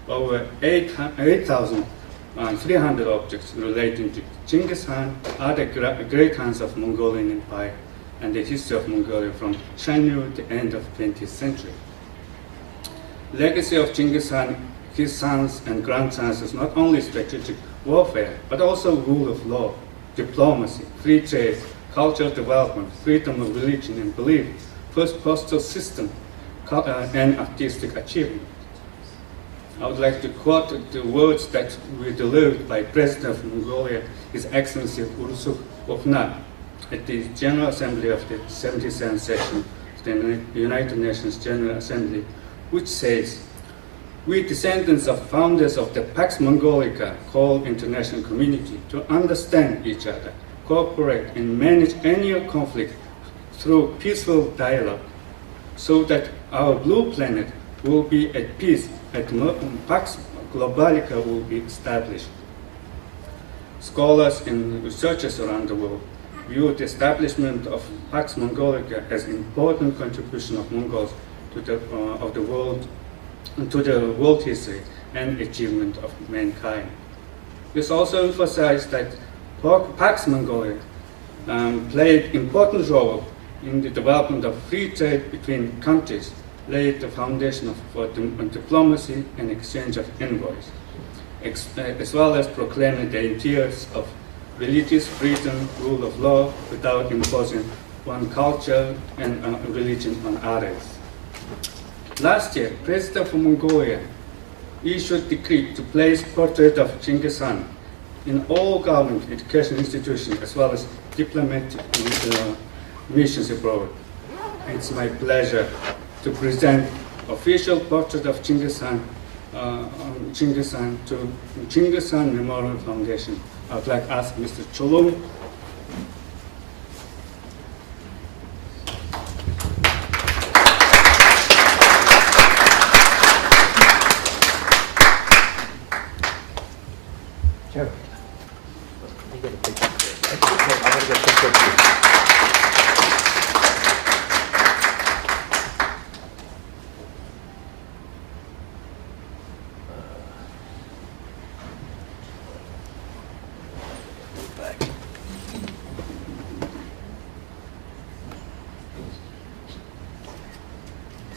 over 8,300 objects relating to Chinggis Khan, other great Khans of Mongolian Empire, and the history of Mongolia from Shan-yu to the end of 20th century. Legacy of Chinggis Khan, his sons and grandsons is not only strategic warfare, but also rule of law, diplomacy, free trade, cultural development, freedom of religion and belief, first postal system, and artistic achievement. I would like to quote the words that were delivered by President of Mongolia, His Excellency Ursuk Okna, at the General Assembly of the 77th session of the United Nations General Assembly, which says, "We descendants of founders of the Pax Mongolica call international community to understand each other, cooperate and manage any conflict through peaceful dialogue, so that our blue planet will be at peace and Pax Globalica will be established." Scholars and researchers around the world view the establishment of Pax Mongolica as an important contribution of Mongols to the world history and achievement of mankind. This also emphasized that Pax Mongolia played important role in the development of free trade between countries, laid the foundation for diplomacy and exchange of envoys, as well as proclaiming the ideas of religious freedom, rule of law, without imposing one culture and religion on others. Last year, President of Mongolia issued a decree to place portrait of Chinggis Khan in all government education institutions as well as diplomatic missions abroad. It's my pleasure to present official portrait of Chinggis Khan to Chinggis Khan Memorial Foundation. I would like to ask Mr. Cholum. Sure. I get a picture. I'm gonna get a picture.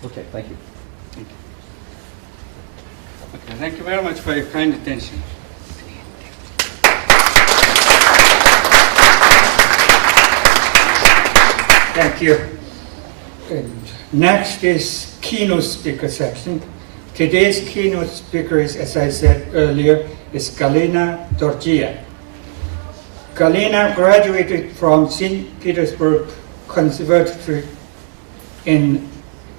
Okay, thank you. Okay, thank you very much for your kind attention. Thank you. And next is keynote speaker section. Today's keynote speaker is, as I said earlier, is Galina Dorjia. Galina graduated from St. Petersburg Conservatory in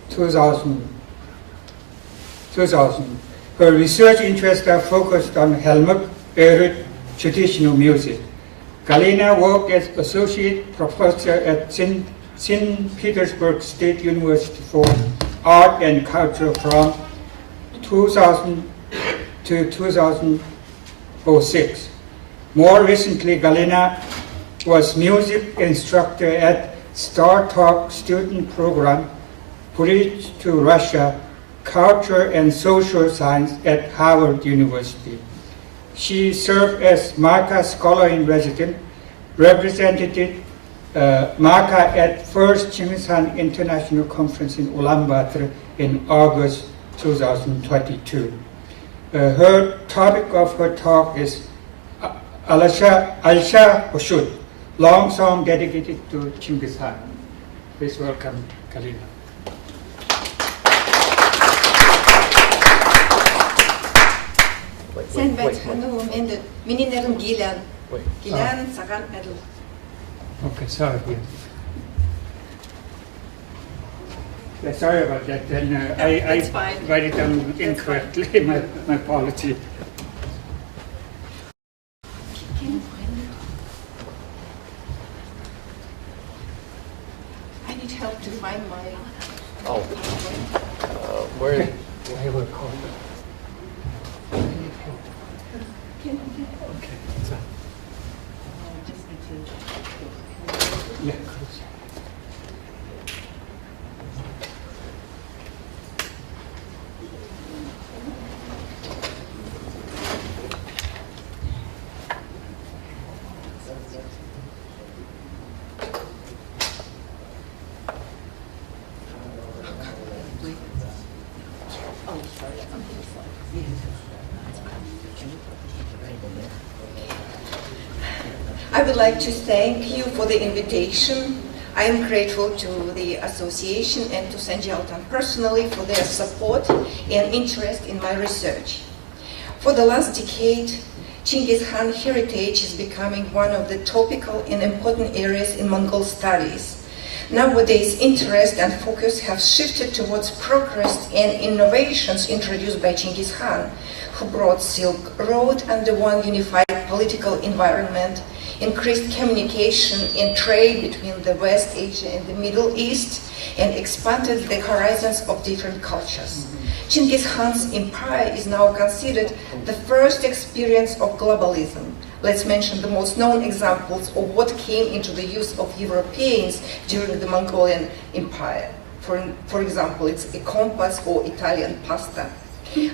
2000. Her research interests are focused on Kalmyk, Erid, traditional music. Galina worked as associate professor at St. Petersburg State University for Art and Culture from 2000 to 2006. More recently, Galina was music instructor at Star Talk student program, Bridge to Russia, Culture and Social Science at Harvard University. She served as Marka Scholar in Residence, represented Marka at First Chinggis Khan International Conference in Ulaanbaatar in August 2022. Her topic of her talk is Alsha Oshud, long song dedicated to Chinggis Khan. Please welcome Galina. Please. Сайн байцгаана уу? Миний нэр нь Гилан. Гилан Цагаан Адил. Okay, sorry. Yeah, sorry about that. Then I write it down incorrectly. My apology. I need help to find my. Oh. Where will call it? Okay. So. Yeah. I would like to thank you for the invitation. I am grateful to the association and to Sanjaltan personally for their support and interest in my research. For the last decade, Chinggis Khan heritage is becoming one of the topical and important areas in Mongol studies. Nowadays, interest and focus have shifted towards progress and innovations introduced by Chinggis Khan, who brought Silk Road under one unified political environment, increased communication and trade between the West Asia and the Middle East, and expanded the horizons of different cultures. Chinggis Khan's empire is now considered the first experience of globalism. Let's mention the most known examples of what came into the use of Europeans during the Mongolian Empire. For example, it's a compass or Italian pasta.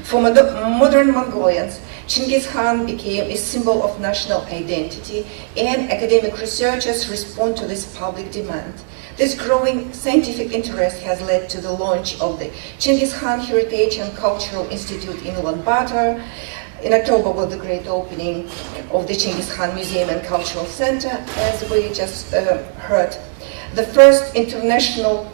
For modern Mongolians, Chinggis Khan became a symbol of national identity, and academic researchers respond to this public demand. This growing scientific interest has led to the launch of the Chinggis Khan Heritage and Cultural Institute in Ulaanbaatar. In October was the great opening of the Chinggis Khan Museum and Cultural Center, as we just heard. The first international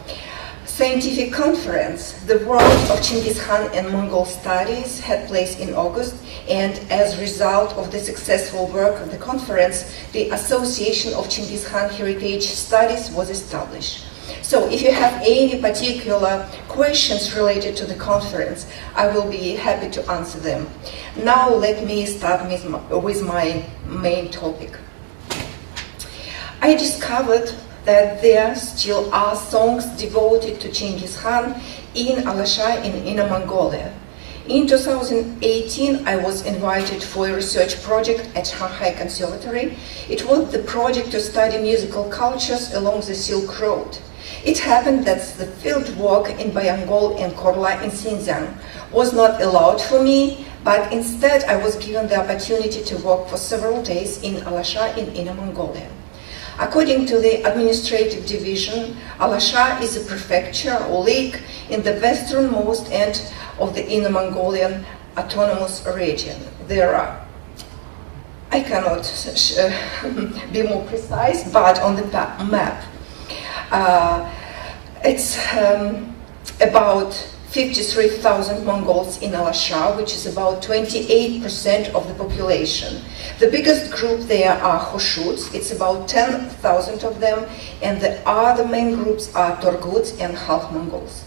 scientific conference, The World of Chinggis Khan and Mongol Studies, had place in August, and as a result of the successful work of the conference, the Association of Chinggis Khan Heritage Studies was established. So if you have any particular questions related to the conference, I will be happy to answer them. Now let me start with my main topic. I discovered that there still are songs devoted to Chinggis Khan in Alasha in Inner Mongolia. In 2018, I was invited for a research project at Shanghai Conservatory. It was the project to study musical cultures along the Silk Road. It happened that the field work in Bayangol and Korla in Xinjiang was not allowed for me, but instead I was given the opportunity to work for several days in Alasha in Inner Mongolia. According to the administrative division, Alasha is a prefecture or lake in the westernmost end of the Inner Mongolian autonomous region. There are, I cannot be more precise, but on the map, it's about 53,000 Mongols in Alasha, which is about 28% of the population. The biggest group there are Khoshuts, it's about 10,000 of them, and the other main groups are Torguts and half Mongols.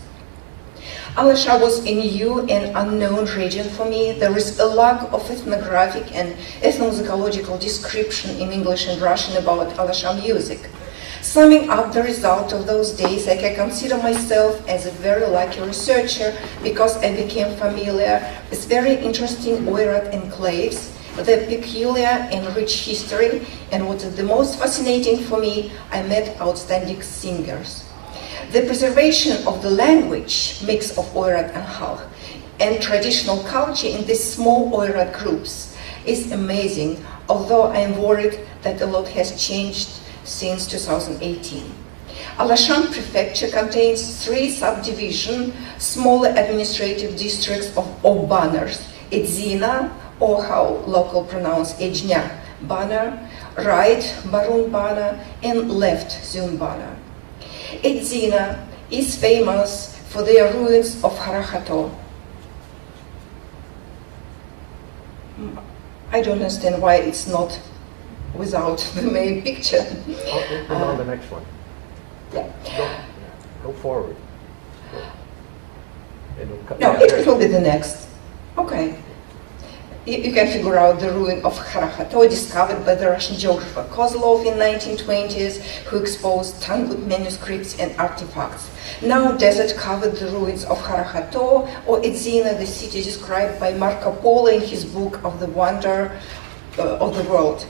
Alasha was a new and unknown region for me. There is a lack of ethnographic and ethnomusicological description in English and Russian about Alasha music. Summing up the result of those days, I can consider myself as a very lucky researcher because I became familiar with very interesting Oirat enclaves, their peculiar and rich history, and what is the most fascinating for me, I met outstanding singers. The preservation of the language, mix of Oirat and Halkh, and traditional culture in these small Oirat groups is amazing, although I am worried that a lot has changed since 2018. Alashan Prefecture contains 3 subdivisions, smaller administrative districts of banners: Edzina, or how local pronounce Ejnya, Banner, right, Barun Banner, and left, Zun Banner. Edzina is famous for their ruins of Harakhato. I don't understand why it's not without the main picture. On the next one. Yeah. Go forward. No, it will be the next. Okay. You can figure out the ruin of Kharaghato, discovered by the Russian geographer Kozlov in 1920s, who exposed Tangut manuscripts and artifacts. Now desert covered the ruins of Kharaghato, or Edzina, the city described by Marco Polo in his book of the Wonder of the World.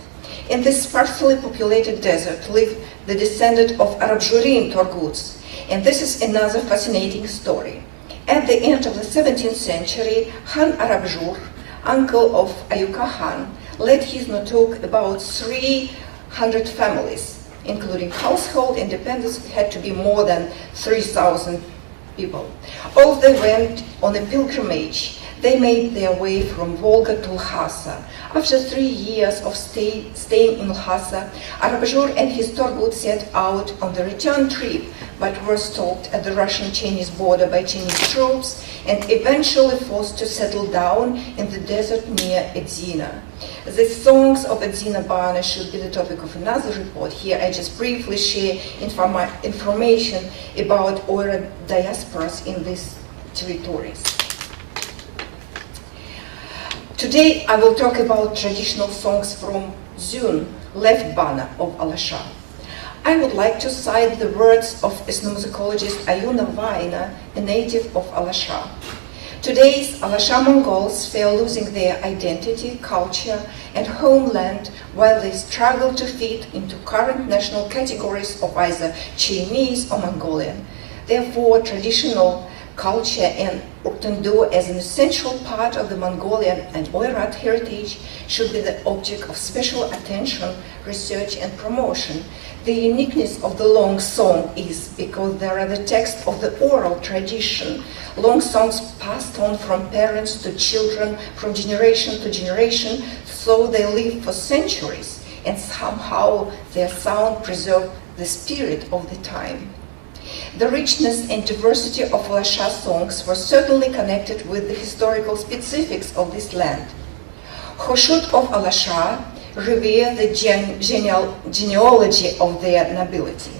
In this sparsely populated desert lived the descendant of Arabjurim Torguts, and this is another fascinating story. At the end of the 17th century, Khaan Arabjur, uncle of Ayuka Khan, led his notok about 300 families, including household independence. It had to be more than 3,000 people. All they went on a pilgrimage. They made their way from Volga to Lhasa. After 3 years of staying in Lhasa, Arabjur and his Torgut set out on the return trip, but were stopped at the Russian-Chinese border by Chinese troops and eventually forced to settle down in the desert near Edzina. The songs of Edzina Bana should be the topic of another report. Here I just briefly share information about Oira diasporas in these territories. Today I will talk about traditional songs from Zun, left Bana of Alasha. I would like to cite the words of ethnomusicologist Ayuna Vaina, a native of Alasha. Today's Alasha Mongols fear losing their identity, culture, and homeland while they struggle to fit into current national categories of either Chinese or Mongolian. Therefore, traditional culture and Urtundu as an essential part of the Mongolian and Oirat heritage should be the object of special attention, research, and promotion. The uniqueness of the long song is because there are the texts of the oral tradition, long songs passed on from parents to children, from generation to generation, so they live for centuries, and somehow their sound preserves the spirit of the time. The richness and diversity of Alasha songs were certainly connected with the historical specifics of this land. Khoshut of Alasha revere the genealogy of their nobility.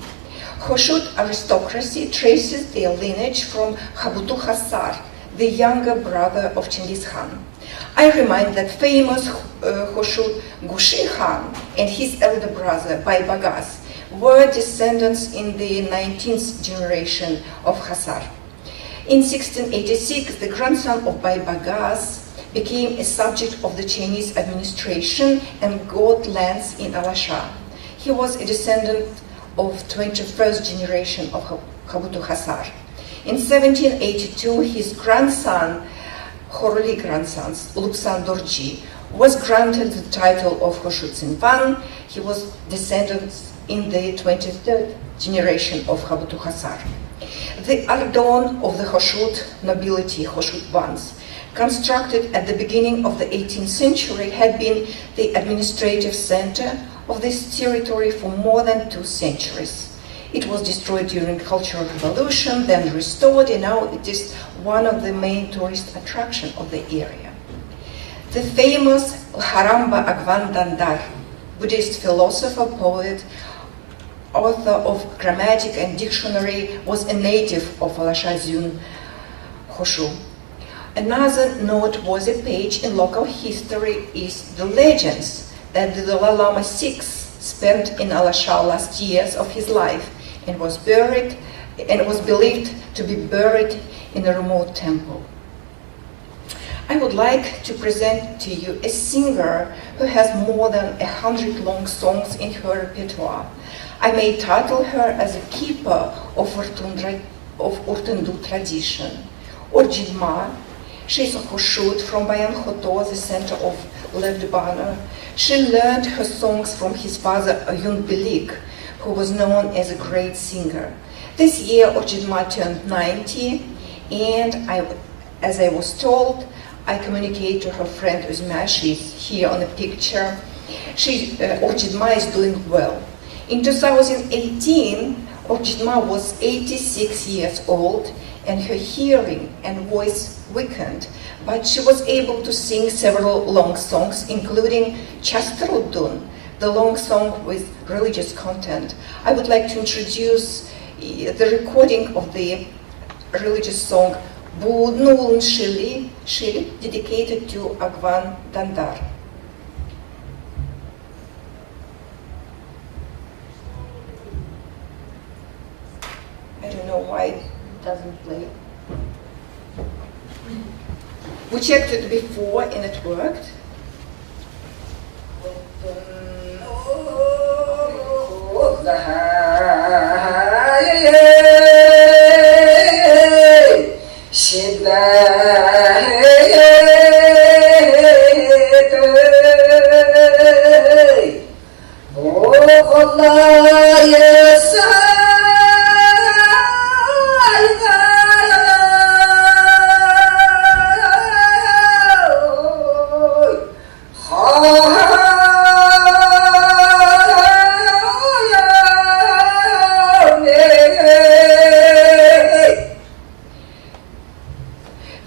Khoshut aristocracy traces their lineage from Khabutu Khasar, the younger brother of Chinggis Khan. I remind that famous Khoshut Gushi Khan and his elder brother Bai Bagas were descendants in the 19th generation of Khasar. In 1686, the grandson of Bai Bagas became a subject of the Chinese administration and got lands in Alasha. He was a descendant of 21st generation of Khabutu Khasar. In 1782, his grandson, Khoroli grandsons, Lupsan Dorji, was granted the title of Khoshut Sinvan. He was descendant in the 23rd generation of Khabutu Khasar. The Ardon of the Khoshut nobility, Khoshut Vans, constructed at the beginning of the 18th century, had been the administrative center of this territory for more than 2 centuries. It was destroyed during the Cultural Revolution, then restored, and now it is one of the main tourist attractions of the area. The famous Lharamba Agvan Dandar, Buddhist philosopher, poet, author of Grammatic and Dictionary, was a native of Alasha Zun Khoshu. Another noteworthy page in local history is the legends that the Dalai Lama VI spent in Alasha last years of his life and was believed to be buried in a remote temple. I would like to present to you a singer who has more than 100 long songs in her repertoire. I may title her as a keeper of Urtundu tradition. Orjidma, she is a Khoshut from Bayan Khoto, the center of left Bana. She learned her songs from his father Ayun Belik, who was known as a great singer. This year Orjidma turned 90, and as I was told, I communicate to her friend Uzma. She's here on the picture. Orjidma is doing well. In 2018, Orjidma was 86 years old, and her hearing and voice weakened, but she was able to sing several long songs, including Chastrudun, the long song with religious content. I would like to introduce the recording of the religious song Budnulun Shili, dedicated to Agvan Dandar. I don't know why it doesn't play. We checked it before and it worked.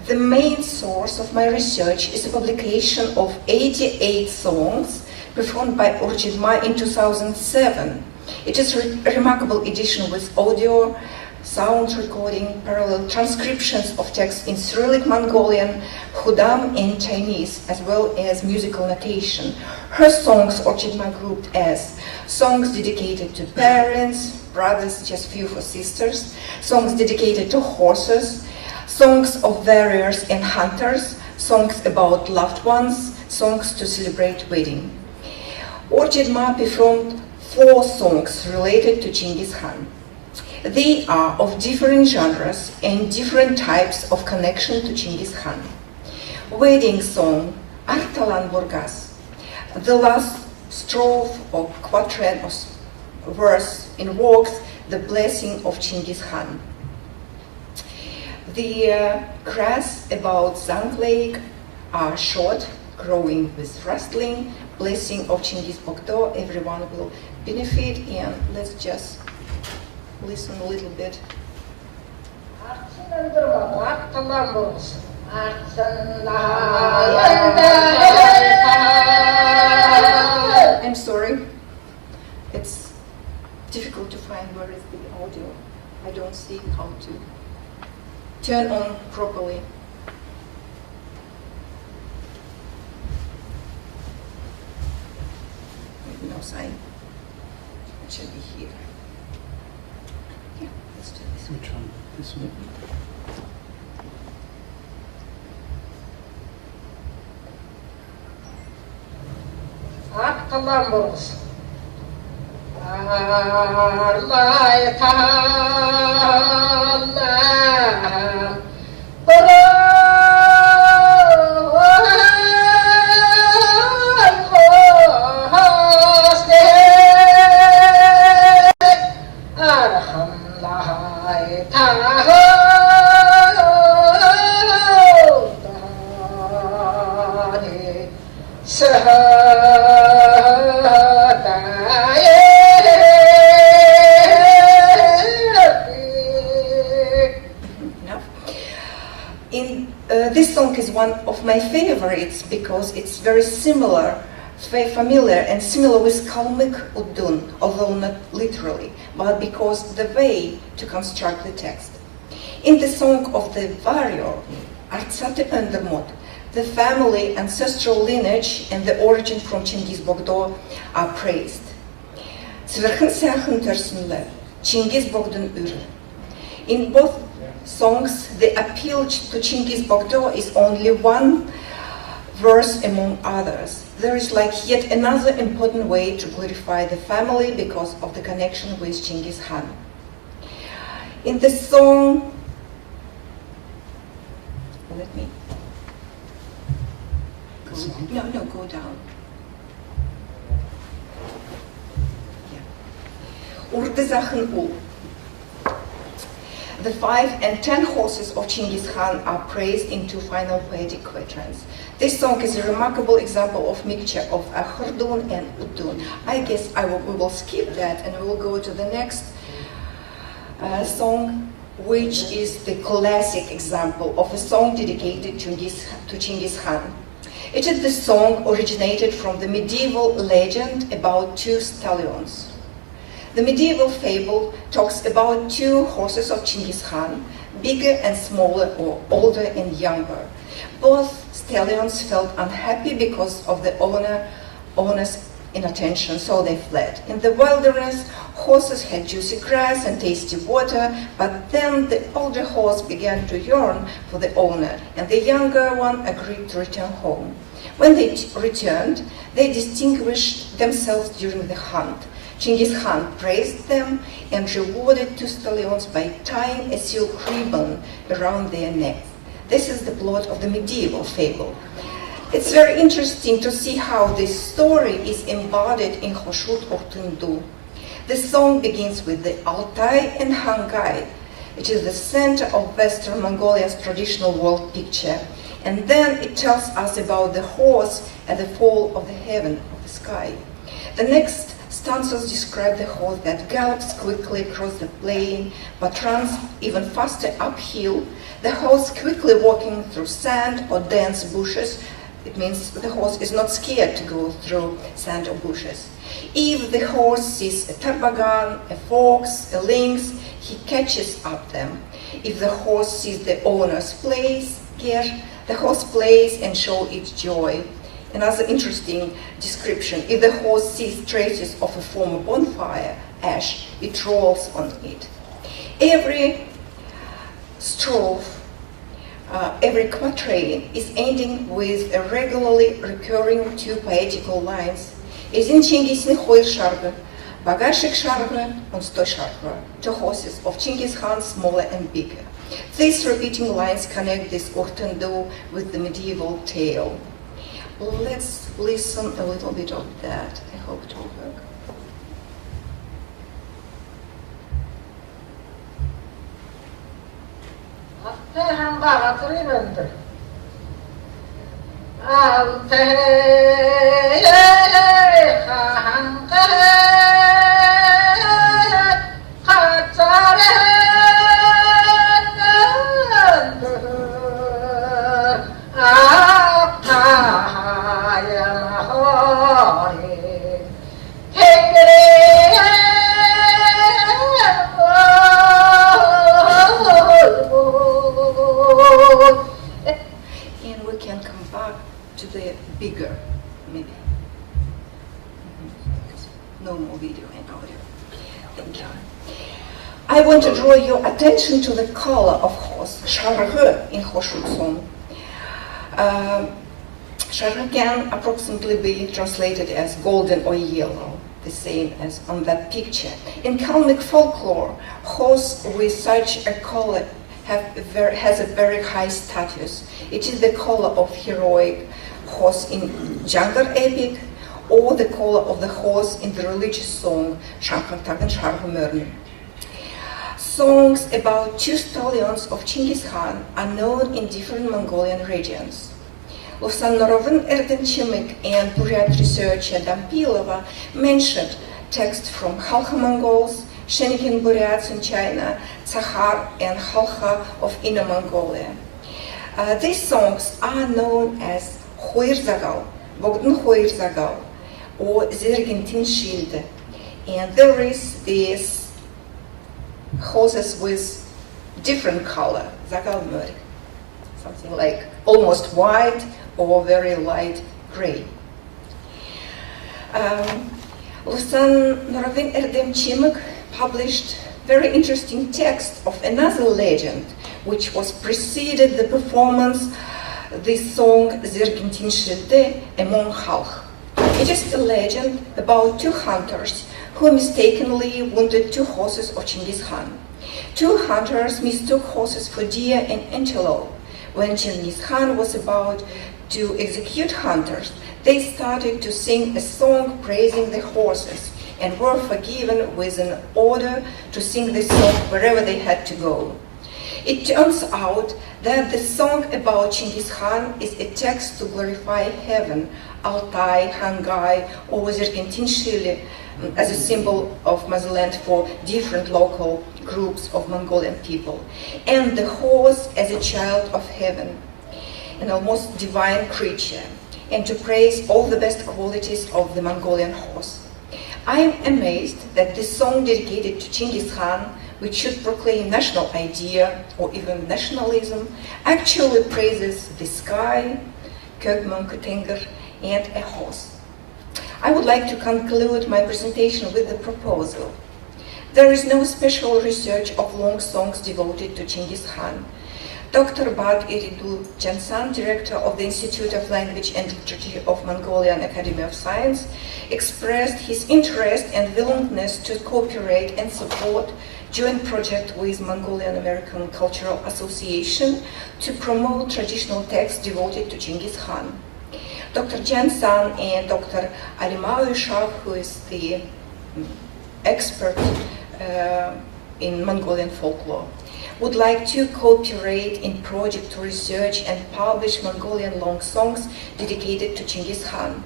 The main source of my research is a publication of 88 songs performed by Urjidma in 2007. It is a remarkable edition with audio, sound recording, parallel transcriptions of text in Cyrillic Mongolian, Khudam and Chinese, as well as musical notation. Her songs Urjidma grouped as songs dedicated to parents, brothers, just few for sisters, songs dedicated to horses, songs of warriors and hunters, songs about loved ones, songs to celebrate wedding. Urjidma performed 4 songs related to Chinggis Khan. They are of different genres and different types of connection to Chinggis Khan. Wedding song, Artalan Burgas. The last strophe or quatrain or verse invokes the blessing of Chinggis Khan. The grass about Zang Lake are short, growing with rustling, blessing of Chinggis Bogdo. Everyone will benefit, and let's just listen a little bit. I'm sorry, it's difficult to find where is the audio. I don't see how to turn on properly. No sign. It should be here. Yeah, let's do this. Which one? This one? Columbus. This song is one of my favorites because it's very familiar and similar with Kalmyk Udun, although not literally, but because the way to construct the text. In the song of the warrior, Artsate Undermot, the family, ancestral lineage, and the origin from Chinggis Bogdo are praised. Chinggis Bogdan Ur. In both songs, the appeal to Chinggis Bogdo is only one verse among others. There is like yet another important way to glorify the family because of the connection with Chinggis Khan. In the song, let me go, go down. Urdezachen Ul. The 5 and 10 horses of Chinggis Khan are praised in 2 final poetic quatrains. This song is a remarkable example of mixture of Khurdun and Udun. I guess we will skip that and we will go to the next song, which is the classic example of a song dedicated to Chinggis Khan. It is the song originated from the medieval legend about two stallions. The medieval fable talks about two horses of Chinggis Khan, bigger and smaller, or older and younger. Both stallions felt unhappy because of the owner's inattention, so they fled. In the wilderness, horses had juicy grass and tasty water, but then the older horse began to yearn for the owner, and the younger one agreed to return home. When they returned, they distinguished themselves during the hunt. Chinggis Khan praised them and rewarded two stallions by tying a silk ribbon around their necks. This is the plot of the medieval fable. It's very interesting to see how this story is embodied in Khoshut or Tundu. The song begins with the Altai and Hangai. It is the center of Western Mongolia's traditional world picture. And then it tells us about the horse at the fall of the heaven, of the sky. The next stanzas describe the horse that gallops quickly across the plain, but runs even faster uphill. The horse quickly walking through sand or dense bushes. It means the horse is not scared to go through sand or bushes. If the horse sees a tarbagan, a fox, a lynx, he catches up them. If the horse sees the owner's place, the horse plays and shows its joy. Another interesting description, if the horse sees traces of a former bonfire, ash, it rolls on it. Every strophe, every quatrain is ending with a regularly recurring two poetical lines. Ezin Chinggis Hoir Sharga, Bagashik Sharga, and Sto Sharga, two horses of Chinggis Khan, smaller and bigger. These repeating lines connect this Urtundu with the medieval tale. Let's listen a little bit of that. I hope it will work. And we can come back to the bigger, maybe. No more video and audio. Thank you. I want to draw your attention to the color of horse, Sharghe in Khoshut song. Sharghe can approximately be translated as golden or yellow, the same as on that picture. In Kalmyk folklore, horse with such a color has a very high status. It is the color of heroic horse in Jangar epic, or the color of the horse in the religious song Shankhartagan Sharghe. Songs about two stallions of Chinggis Khan are known in different Mongolian regions. Lufsan Norovin Erdenchimik and Buryat researcher Dampilova mentioned texts from Khalkha Mongols, Shenikin Buryats in China, Tsahar and Khalkha of Inner Mongolia. These songs are known as Hoir Zagal, Bogdan Hoir Zagal, or Zergentin Shilde. And there is these horses with different color, Zagal Mur, something like almost white or very light gray. Lufsan Norovin Erdemchimik published very interesting text of another legend, which was preceded the performance, this song Zergentin Shilde among Khalkh. It is a legend about two hunters who mistakenly wounded two horses of Chinggis Khan. Two hunters mistook horses for deer and antelope. When Chinggis Khan was about to execute hunters, they started to sing a song praising the horses and were forgiven with an order to sing this song wherever they had to go. It turns out that the song about Chinggis Khan is a text to glorify heaven Altai, Hangai, or Zergentinshili as a symbol of motherland for different local groups of Mongolian people, and the horse as a child of heaven, an almost divine creature, and to praise all the best qualities of the Mongolian horse. I am amazed that this song dedicated to Chinggis Khan, which should proclaim national idea or even nationalism, actually praises the sky, Kökmunkutenger, and a horse. I would like to conclude my presentation with the proposal. There is no special research of long songs devoted to Chinggis Khan. Dr. Bag Eridu Jansan, director of the Institute of Language and Literature of Mongolian Academy of Science, expressed his interest and willingness to cooperate and support joint project with Mongolian American Cultural Association to promote traditional texts devoted to Chinggis Khan. Dr. Jansan and Dr. Alimao Ishak, who is the expert in Mongolian folklore, would like to cooperate in project to research and publish Mongolian long songs dedicated to Chinggis Khan.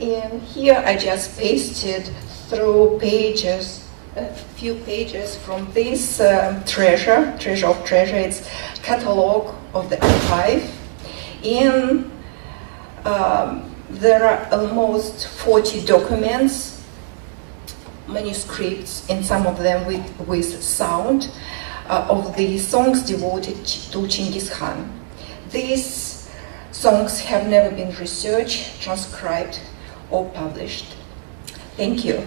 And here I just pasted through pages, a few pages from this treasure of treasure. It's catalog of the archive. And there are almost 40 documents, manuscripts, and some of them with sound, of the songs devoted to Chinggis Khan. These songs have never been researched, transcribed, or published. Thank you.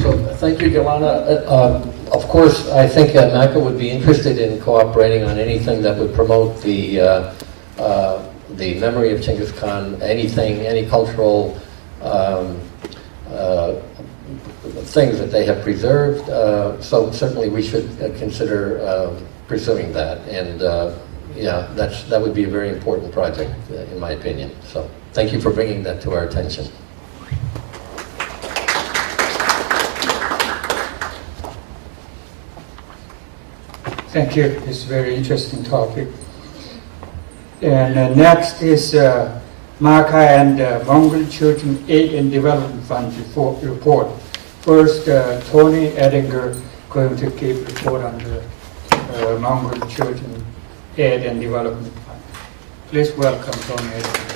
So thank you, Yolanda. Of course, I think MACA would be interested in cooperating on anything that would promote the memory of Chinggis Khan, any cultural things that they have preserved. So certainly we should consider pursuing that. And yeah, that would be a very important project, in my opinion. So thank you for bringing that to our attention. Thank you. It's a very interesting topic. And next is MACA and Mongol Children Aid and Development Fund report. First, Tony Edinger going to give a report on the Mongol Children Aid and Development Fund. Please welcome Tony Edinger.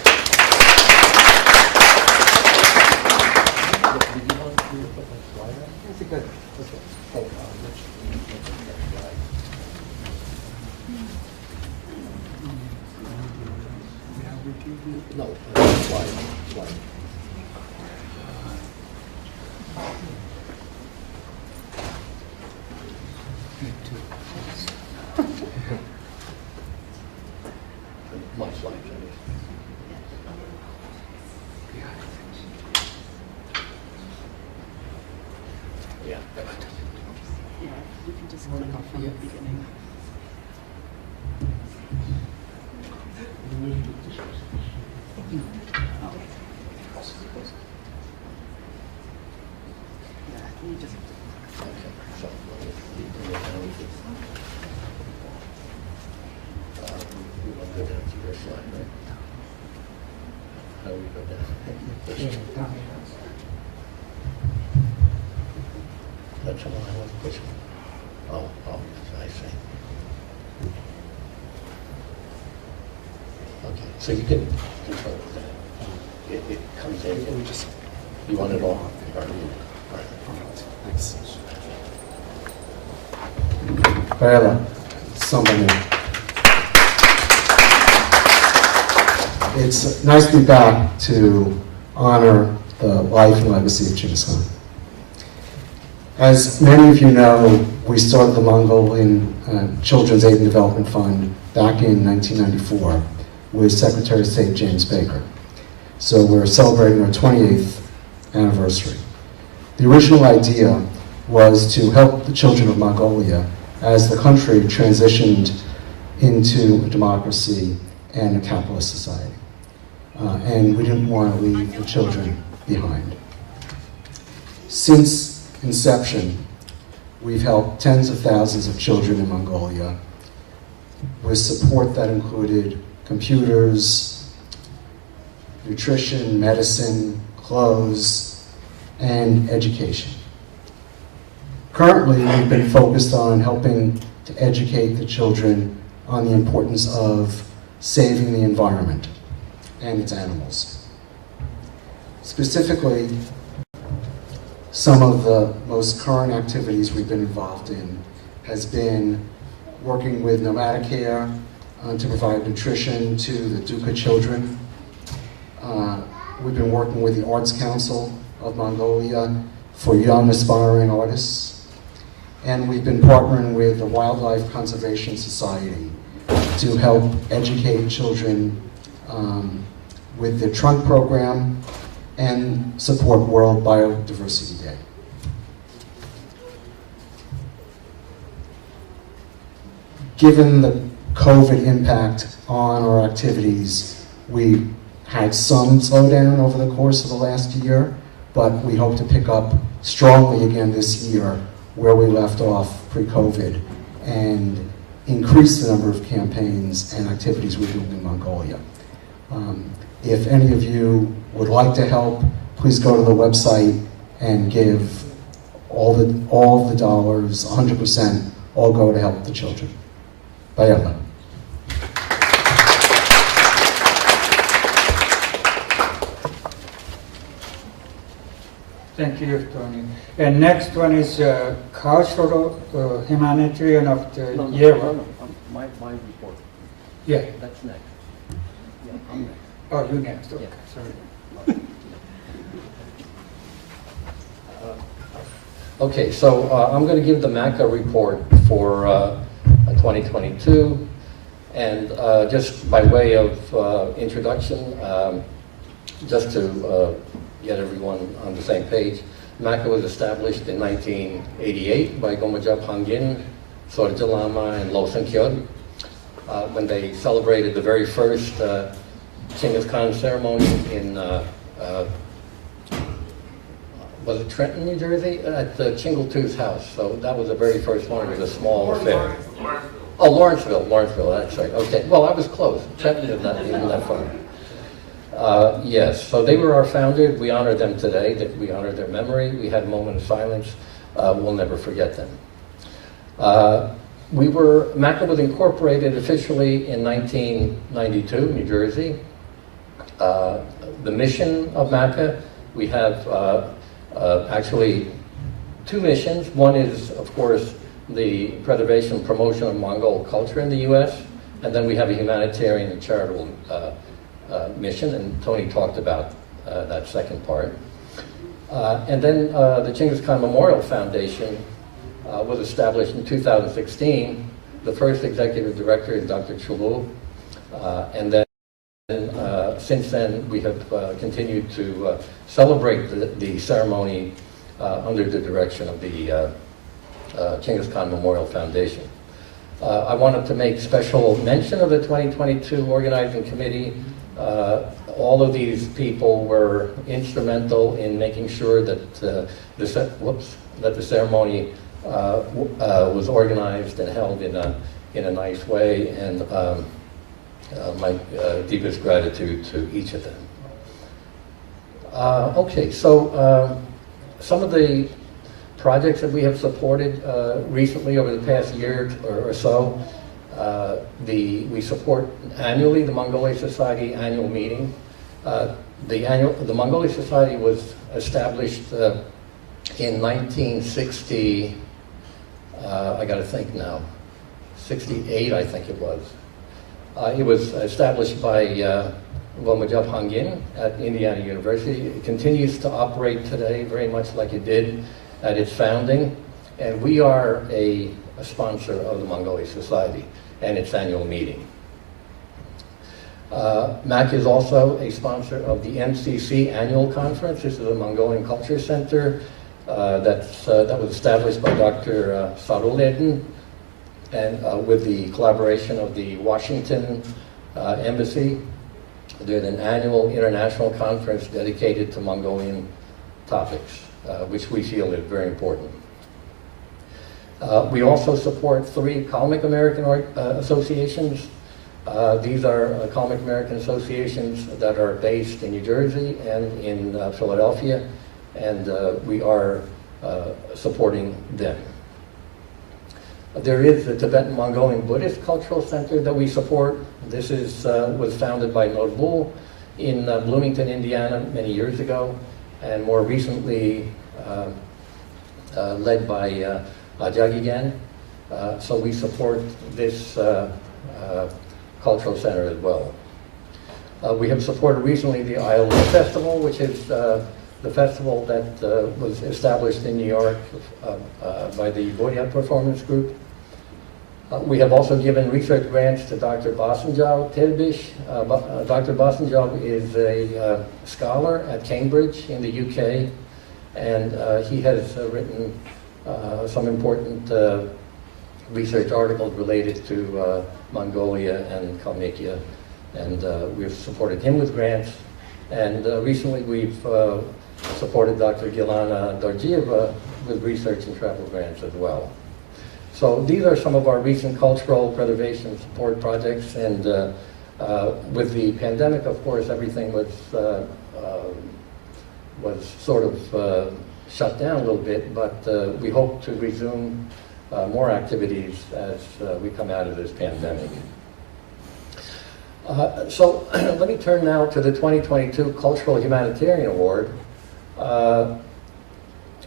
No, slide. My slide. Yeah. Yeah, you can just click off from the beginning. That's the one I was pushing. Oh, I see. Okay, so you can control that. It comes in. You want it all? All right. Thanks. Bella, somebody. It's nice to be back to honor the life and legacy of Chinggis Khan. As many of you know, we started the Mongolian Children's Aid and Development Fund back in 1994 with Secretary of State James Baker. So we're celebrating our 28th anniversary. The original idea was to help the children of Mongolia as the country transitioned into a democracy and a capitalist society. And we didn't want to leave the children behind. Since inception, we've helped tens of thousands of children in Mongolia with support that included computers, nutrition, medicine, clothes, and education. Currently, we've been focused on helping to educate the children on the importance of saving the environment and its animals. Specifically, some of the most current activities we've been involved in has been working with Nomadic Care to provide nutrition to the Duka children. We've been working with the Arts Council of Mongolia for young aspiring artists. And we've been partnering with the Wildlife Conservation Society to help educate children with the trunk program and support World Biodiversity Day. Given the COVID impact on our activities, we had some slowdown over the course of the last year, but we hope to pick up strongly again this year where we left off pre-COVID and increase the number of campaigns and activities we're doing in Mongolia. If any of you would like to help, please go to the website and give all the dollars, 100%, all go to help the children. Bayala. Thank you, Tony. And next one is cultural humanitarian of the year. My report. Yeah. That's next. Yeah, I'm next. Oh, you next. Okay, sorry. Okay, so I'm going to give the MACA report for 2022, and just by way of introduction, just to get everyone on the same page, MACA was established in 1988 by Gomajab Hangin, Sorja Lama, and Lo Sankyod when they celebrated the very first Chinggis Khaan ceremony in was it Trenton, New Jersey? At the Chinggis house. So that was the very first one. It was a small affair. Oh, Lawrenceville, that's right. Okay, well, I was close. Trenton is not even that far. Yes, so they were our founders. We honor them today. We honor their memory. We had a moment of silence. We'll never forget them. MACA was incorporated officially in 1992, New Jersey. The mission of MACA, we have actually two missions. One is, of course, the preservation and promotion of Mongol culture in the U.S., and then we have a humanitarian and charitable mission, and Tony talked about that second part. And then the Chinggis Khan Memorial Foundation was established in 2016. The first executive director is Dr. Chulu, and then since then we have continued to celebrate the ceremony under the direction of the Chinggis Khan Memorial Foundation. I wanted to make special mention of the 2022 organizing committee. All of these people were instrumental in making sure that the ceremony was organized and held in a nice way, and my deepest gratitude to each of them. Okay, so some of the projects that we have supported recently over the past year or so, we support annually the Mongolia Society annual meeting. The Mongolia Society was established in 1960, I got to think now, 68 I think it was. It was established by Gomajab Hangin at Indiana University. It continues to operate today very much like it did at its founding, and we are a sponsor of the Mongolia Society and its annual meeting. MAC is also a sponsor of the MCC annual conference. This is the Mongolian Culture Center that was established by Dr. Saruleden, and with the collaboration of the Washington Embassy. There's an annual international conference dedicated to Mongolian topics, which we feel is very important. We also support 3 Kalmyk American associations. These are Kalmyk American associations that are based in New Jersey and in Philadelphia, and we are supporting them. There is the Tibetan-Mongolian Buddhist Cultural Center that we support. This was founded by Nodbul in Bloomington, Indiana many years ago, and more recently led by Jagigan. So we support this cultural center as well. We have supported recently the Iowa Festival, which is the festival that was established in New York by the Boryat Performance Group. We have also given research grants to Dr. Basanjau Terbish. Dr. Basanjau is a scholar at Cambridge in the UK, and he has written some important research articles related to Mongolia and Kalmykia, and we've supported him with grants. And recently we've supported Dr. Gilana Dorjieva with research and travel grants as well. So these are some of our recent cultural preservation support projects, and with the pandemic, of course, everything was sort of shut down a little bit, but we hope to resume more activities as we come out of this pandemic. So let me turn now to the 2022 Cultural Humanitarian Award.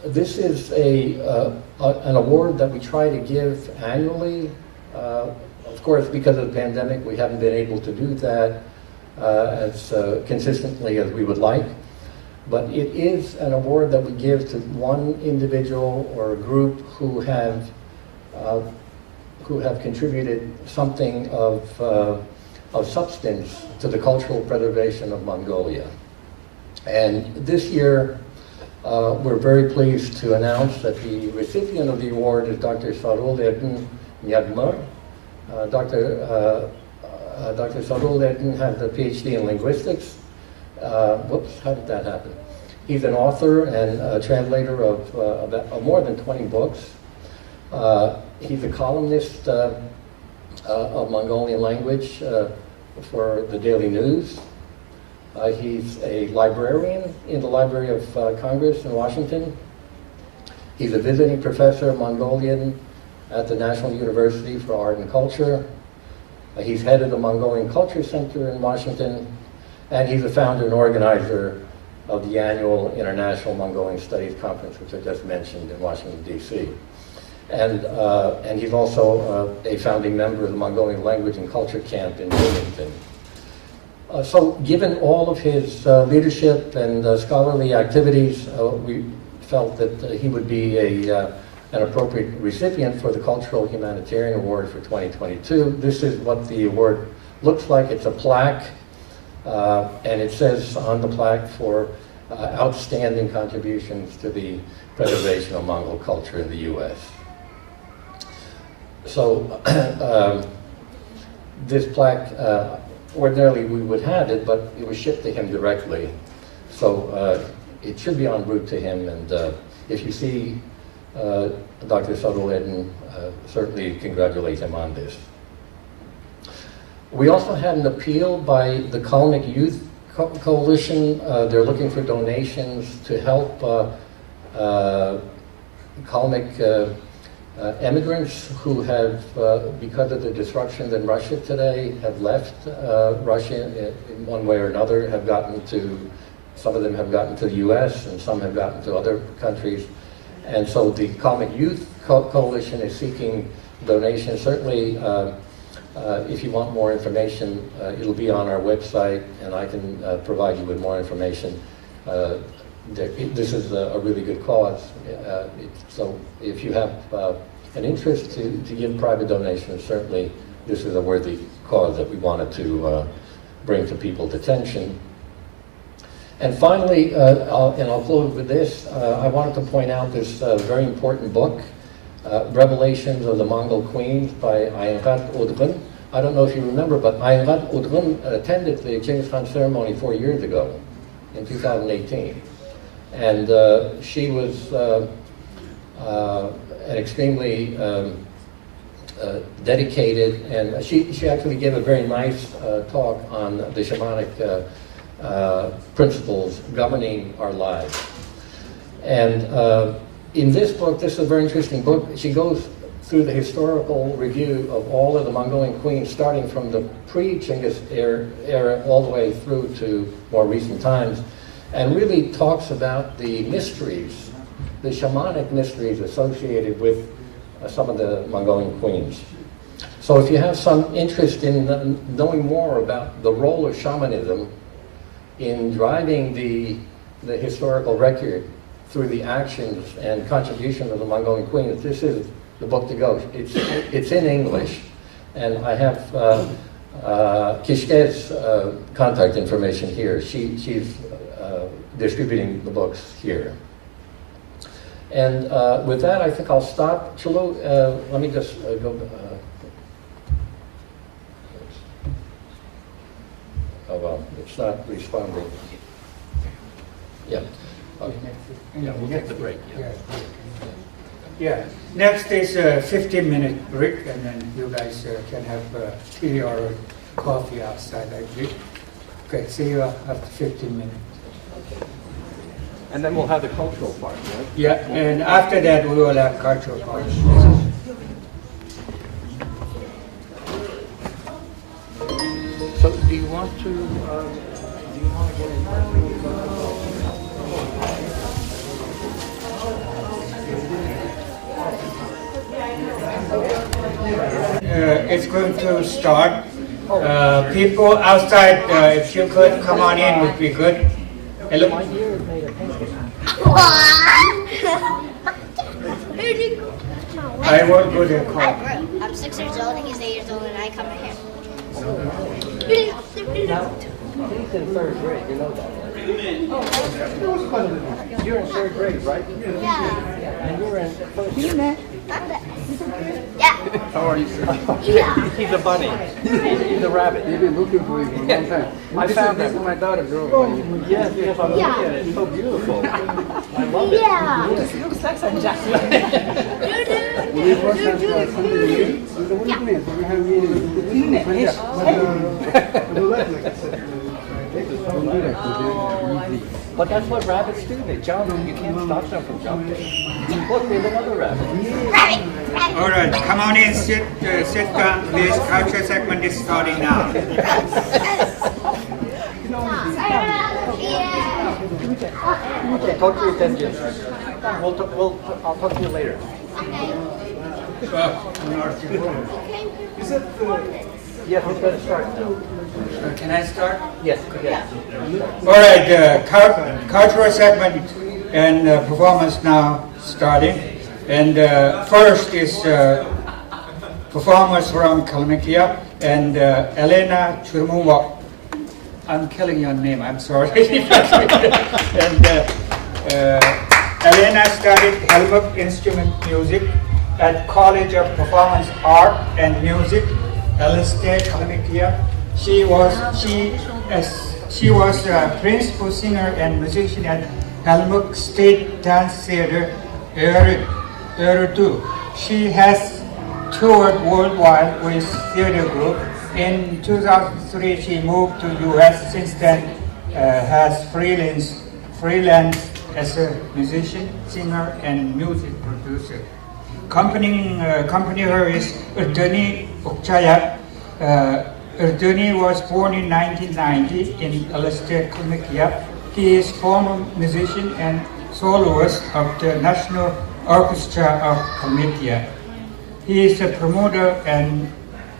This is an award that we try to give annually. Of course, because of the pandemic, we haven't been able to do that as consistently as we would like. But it is an award that we give to one individual or a group who have contributed something of substance to the cultural preservation of Mongolia. And this year, we're very pleased to announce that the recipient of the award is Dr. Sarul-Erdin Nyagmar. Dr. Sarul-Erdin has a PhD in linguistics. Whoops, how did that happen? He's an author and a translator of more than 20 books. He's a columnist of Mongolian language for the Daily News. He's a librarian in the Library of Congress in Washington. He's a visiting professor of Mongolian at the National University for Art and Culture. He's head of the Mongolian Culture Center in Washington, and he's the founder and organizer of the annual International Mongolian Studies Conference, which I just mentioned in Washington, D.C. And he's also a founding member of the Mongolian Language and Culture Camp in Bloomington. So given all of his leadership and scholarly activities, we felt that he would be an appropriate recipient for the Cultural Humanitarian Award for 2022. This is what the award looks like. It's a plaque, and it says on the plaque for outstanding contributions to the preservation of Mongol culture in the U.S. So this plaque, ordinarily we would have it, but it was shipped to him directly. So it should be en route to him, and if you see Dr. Sarul-Erdin, certainly congratulate him on this. We also had an appeal by the Kalmyk Youth Coalition. They're looking for donations to help Kalmyk immigrants who have, because of the disruptions in Russia today, have left Russia in one way or another, have gotten to, some of them have gotten to the US and some have gotten to other countries. And so the Kalmyk Youth Coalition is seeking donations. Certainly, if you want more information, it'll be on our website, and I can provide you with more information. This is a really good cause. So if you have an interest to give private donations, certainly this is a worthy cause that we wanted to bring to people's attention. And finally, I'll close with this, I wanted to point out this very important book, Revelations of the Mongol Queens by Ayanghat Udghin. I don't know if you remember, but Ayanghat Udghin attended the Chinggis Khaan ceremony 4 years ago, in 2018. And she was an extremely dedicated, and she actually gave a very nice talk on the shamanic principles governing our lives. And in this book, this is a very interesting book, she goes through the historical review of all of the Mongolian queens, starting from the pre-Chinggis era all the way through to more recent times, and really talks about the mysteries, the shamanic mysteries associated with some of the Mongolian queens. So if you have some interest in knowing more about the role of shamanism in driving the historical record through the actions and contribution of the Mongolian queens, this is the book to go. It's in English, and I have Kishke's contact information here. She's distributing the books here. And with that, I think I'll stop. Chulu, let me just go. Oh, well, it's not responding. Yeah. Okay. Yeah, we'll take the break. Yeah. Next is a 15-minute break, and then you guys can have tea or coffee outside, I believe. Okay, see you after 15 minutes. And then we'll have the cultural part, right? Yeah, and after that we will have cultural part. So do you want to get It's going to start. People outside, if you could come on in, would be good. Hello. I will go to call. I'm 6 years old and he's 8 years old and I come here. Now, he's in 3rd grade, you know that, right? You're in 3rd grade, right? Yeah. And you're in 1st. Yeah. How are you, sir? Yeah. He's a bunny. He's a rabbit. They've been looking for you for a long time. I found this him. is my daughter, girl. Yes, I'm looking at it. It's so beautiful. I love it. Yeah. It looks like some Jack. When we first had Sunday meeting, so what do you mean? So we have meetings. Don't do that, 'cause they're easy. But that's what rabbits do. They jump. You can't stop them from jumping. Look, there's another rabbit. All right, come on in, sit down. This culture segment is starting now. Talk to your dentist. I'll talk to you later. Yes, it's going to start now. Can I start? Yes, yes. All right, cultural segment and performance now starting. And first is performers from Kalmykia and Elena Churmova. I'm killing your name, I'm sorry. And Elena studied Helmut instrument music at College of Performance Art and Music, State Kalmykia. She was a principal singer and musician at Helmut State Dance Theater, Urdu. She has toured worldwide with theater group. In 2003, she moved to US. Since then, has freelance as a musician, singer, and music producer. Accompanying her is Erdeni Okchayat. Erdeni was born in 1990 in Alastair, Kalmykia. He is former musician and soloist of the National Orchestra of Kalmykia. He is a promoter and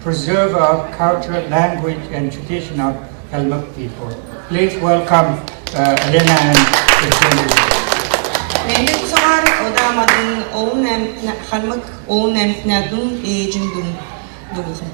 preserver of culture, language, and tradition of Helmut people. Please welcome Elena and Erdeni. Néletsár odámadun ónem Helmut ónem nadun éjendun dulze.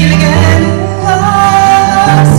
Ilgen uas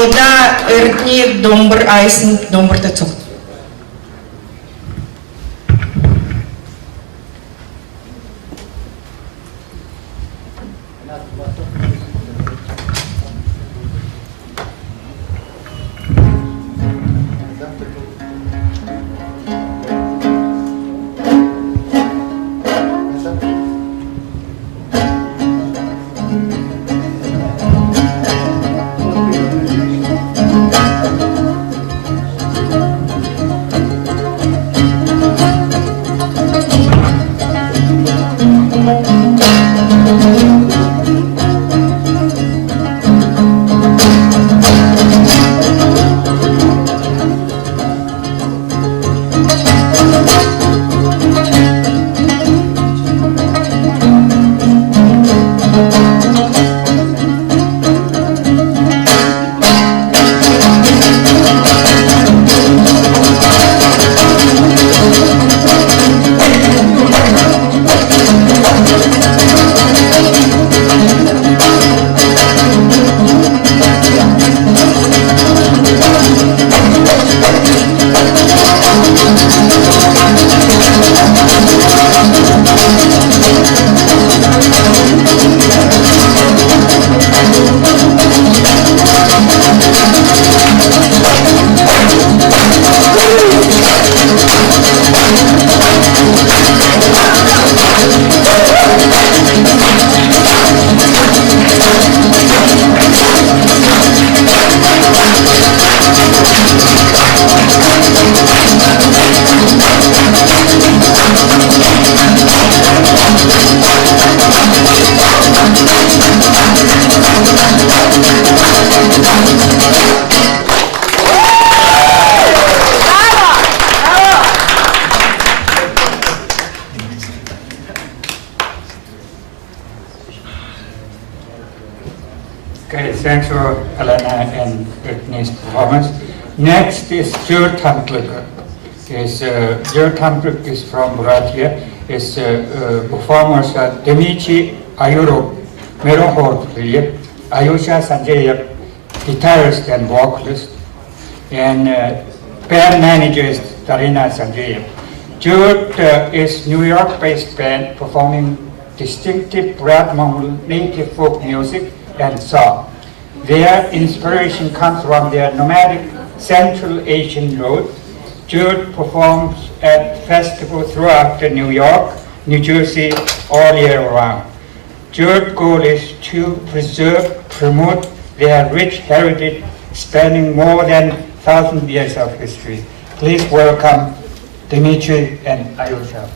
Oda ertni domber eisen domber dazu. Okay, thanks for Elena and Brittany's performance. Next is Jur Tamtlik. Jur Tamtlik is from Russia. His performers are Dmitry Ayurov, Merohor, Ayusha Sanjayev, guitarist and vocalist, and band manager is Darina Sanjayev. Jur is New York-based band performing distinctive Brad Mongol native folk music and song. Their inspiration comes from their nomadic Central Asian roots. Jude performs at festivals throughout New York, New Jersey, all year round. Jude's goal is to preserve, promote their rich heritage spanning more than 1,000 years of history. Please welcome Dmitry and Ayusha.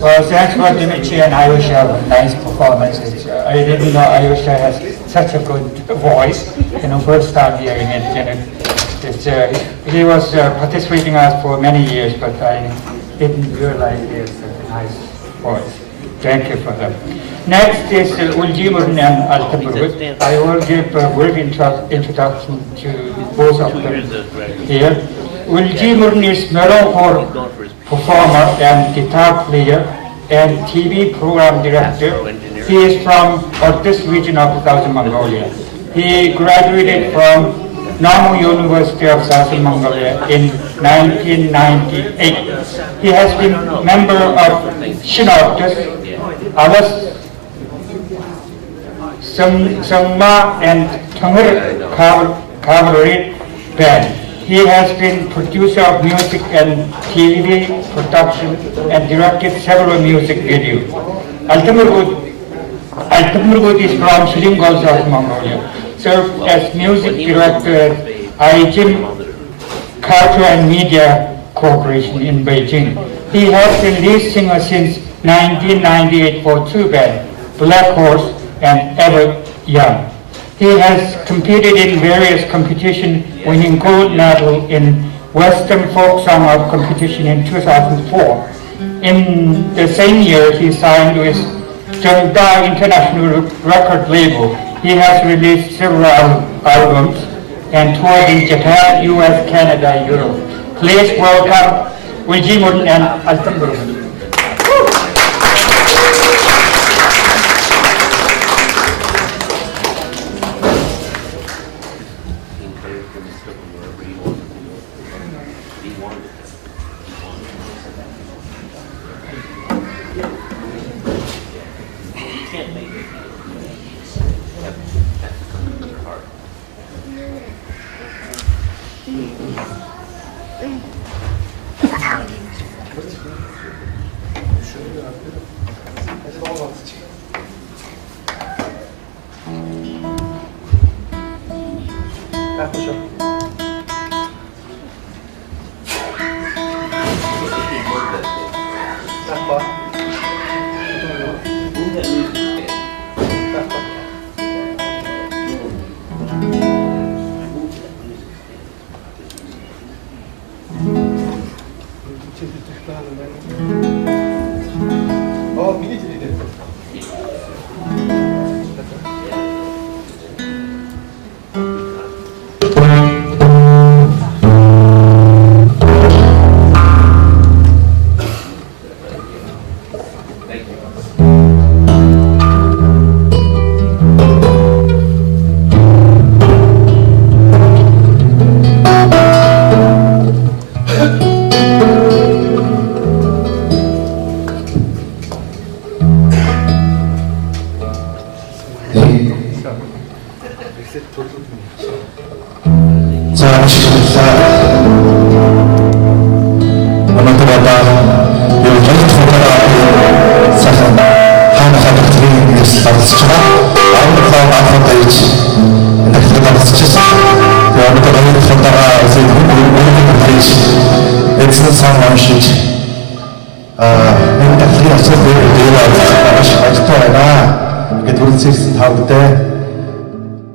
Well, thanks for Dimitri and Ayusha. Nice performances. I didn't know Ayusha has such a good voice. First time hearing it. He was participating us for many years, but I didn't realize he has such a nice voice. Thank you for that. Next is Uljimurn and Altenburg. I will give a brief introduction to both of them here. Uljimurn is metalcore performer and guitar player and TV program director. He is from Ortis region of Southern Mongolia. He graduated from Namu University of Southern Mongolia in 1998. He has been member of Shinoptis, Alas, Sangma and Tangir Cavalry Band. He has been producer of music and TV production and directed several music videos. Altenburg is from Shillingol, South Mongolia. Served as music director at IGIM Culture and Media Corporation in Beijing. He has been lead singer since 1998 for two bands, Black Horse and Ever Young. He has competed in various competitions, winning gold medal in Western Folk Song of competition in 2004. In the same year, he signed with Jangda International record label. He has released several albums and toured in Japan, US, Canada, and Europe. Please welcome Uljimurn and Altenburg.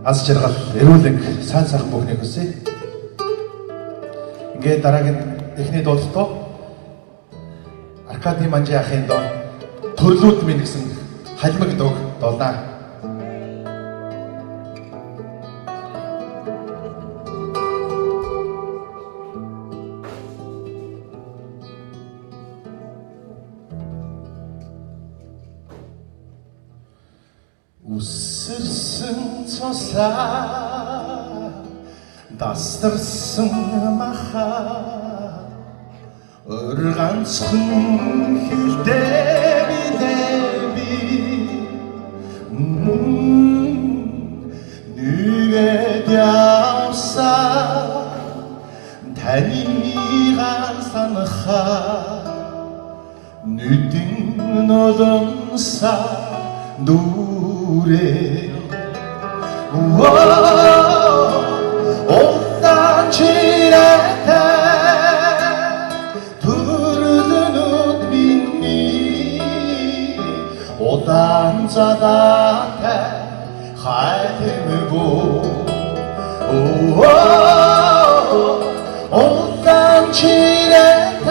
Аз жаргал эрүүлэг сайн сайхан бүхнийг хүсье. Ингээд дараагийн эхний дуулалтаа Аркадий Манжи ахын доо төрлүүд минь гэсэн халимаг дуу дуулнаа. Үсэрсэн цослаа дастарсан махаа өр ганцхан хилдээ би нэгэд явсаа танийгаа санахаа нүдэн nolonсаа Dure, oh, 오단자다테 하이드무고 오단치레테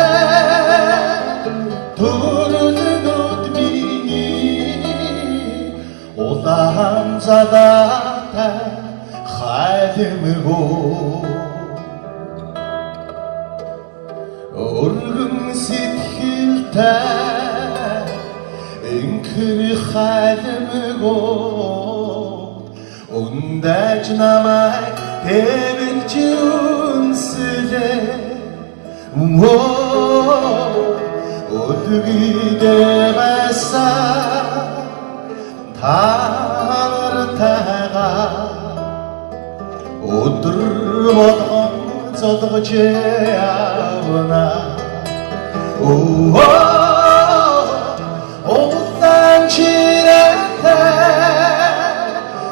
두르는 웃미니 오단자다테 하이드무고 붉은 싯힐때 잉크를 하드무고 온다주 남아의 대백준 쓰되 오두기 대발사 다르다가 오두르버던 저도제야구나 오딴치레테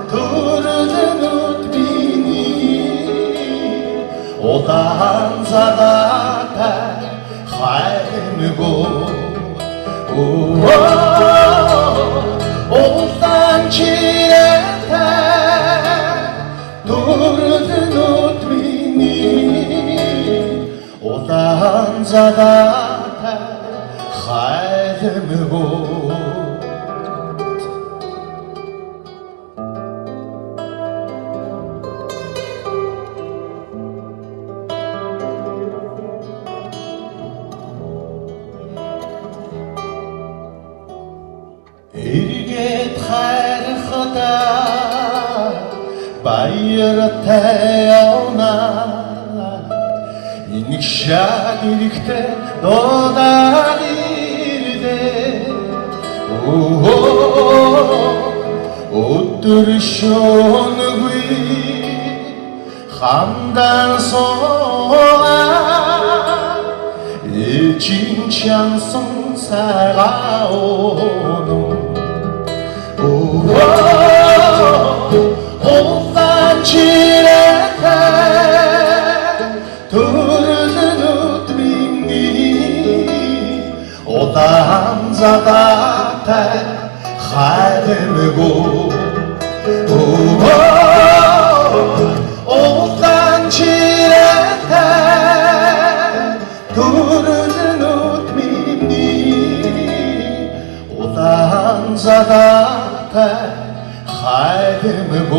두르는 웃미니 오단자다테 하이무고 오딴치레테 두르는 웃미니 오단자다테 하이무고 일개 탈허다 바이어라 태어나 인익샤디릭테 너다리르데 옷들쇼누구이 함단소아 일진창성 살아오노 오딴치레테 두르는 웃미니 오단자다테 하이드무고 오딴치레테 두르는 웃미니 오단자다테 하이드무고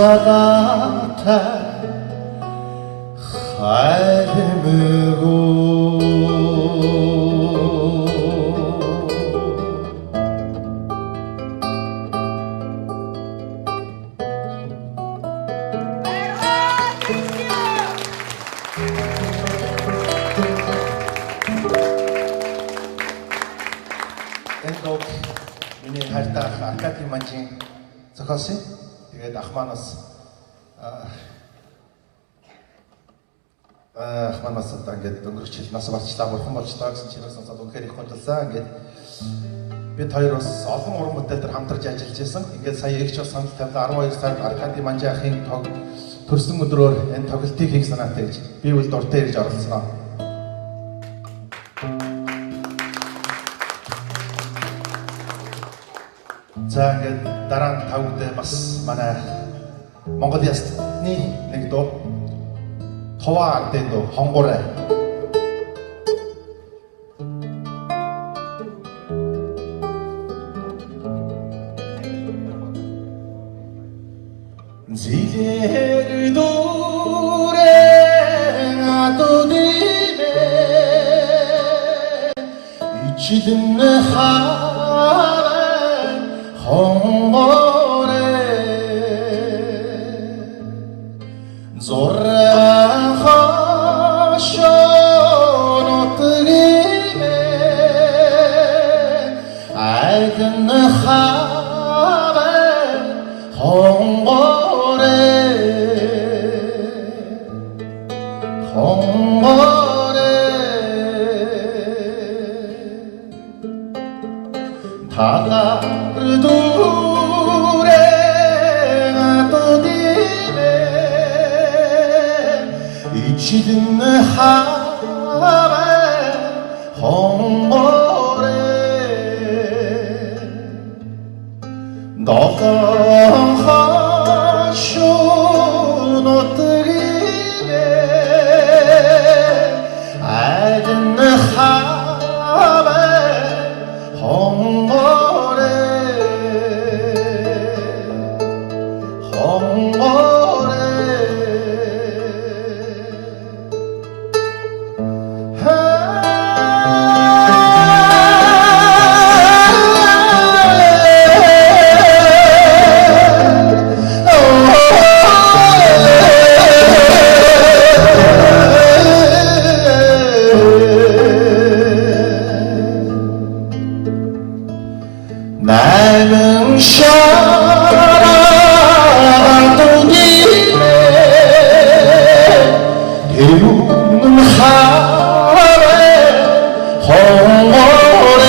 오단자다테 하이드무고 엔독 миний хайртай Аркадий манжийн зохиосон. Тэгээд ах манаас одоо ингээд өнгөрч хэл нас барчлаа бурхан болчлаа гэсэн чиний сонсоод үнэхээр их хөндлөсөн. Ингээд бид хоёр бас олон уран бүтээлээр хамтарч ажиллаж байсан. Ингээд сая эгч бас санал тавилаа 12 сард Аркадий манжийн ахын тог төрсөн өдрөөр энэ тоглолтыг хийх санаатай гэж би үл дуртай ирж оролцсноо. За ингээд дараа нь тавгад бас манай Монгол ясны нэг дуу Ховаа ардын дуу хонгорой. Зилэр дүүрэ атодимэ ичилэн хаа хонгорой зорран хашон отгимэ айдэн хаа хонгорой 다다르두레 아도디메 이치든 하 홍보래 너가 쇼노뜨리네 알든 하베 홍보래 홍보래 나는 샤라도 기네 대우는 하래 홍어래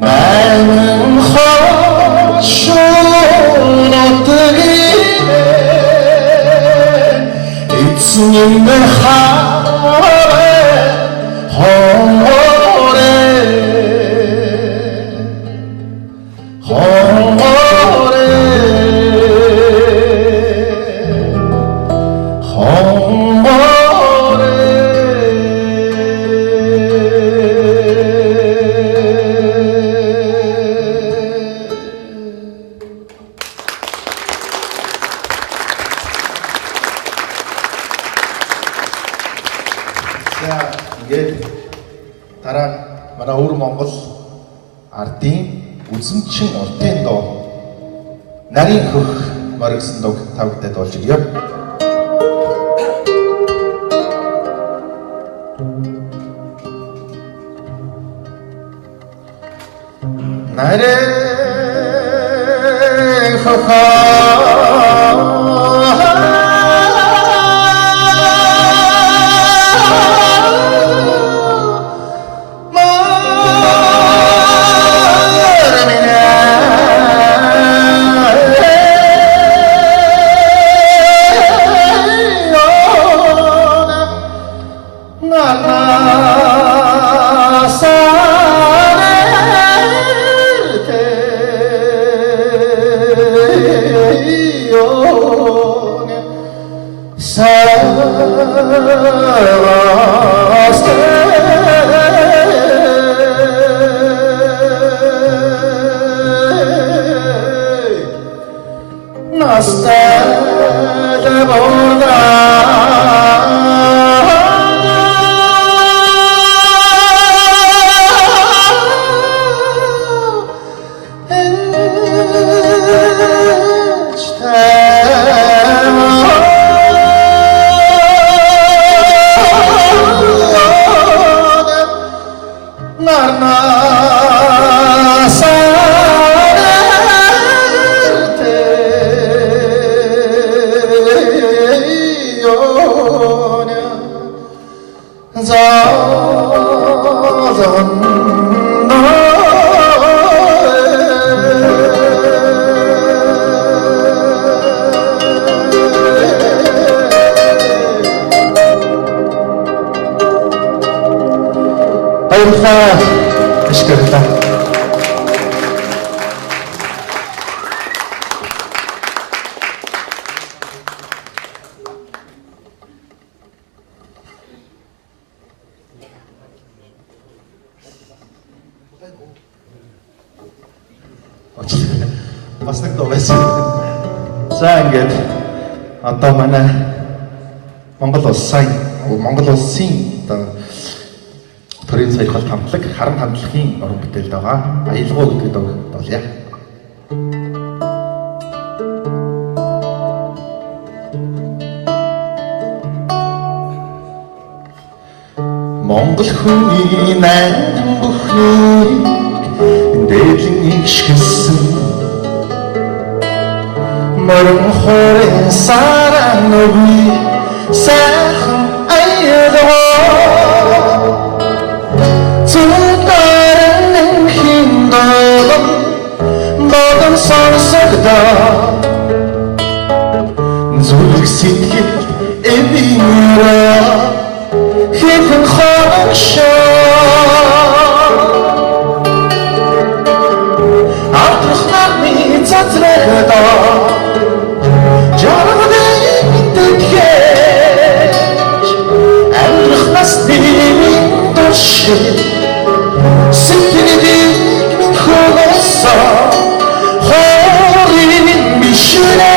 나는 허쇼노뜨기네 이츠님은 하래 홍어래 За ингээд дараа манай өвөр Монгол ардын үзэмчин уртын доо нарийн хөх моргсон дог тавгтад болж өгье. нарийн хөх Бас нэг дуу байсан. За ингээд одоо манай Монгол улсын одоо төрийн сая хол хамтлаг харам хандлагын уран бүтээлд байгаа аялгау гэдэг дуу болъё. Монгол хүний найдан бүхнийг дээдлэн игшгэлсэн морин хорын саран нүби сайхан аялгаа зүгтарэн хиндэлэн бодон сонсогдоо зүрх сэтгэл эбийн 짜증나거든 저러고는 듯해 амьдрах насны души сэтгэлийг хөөсөн хорийн мишнэ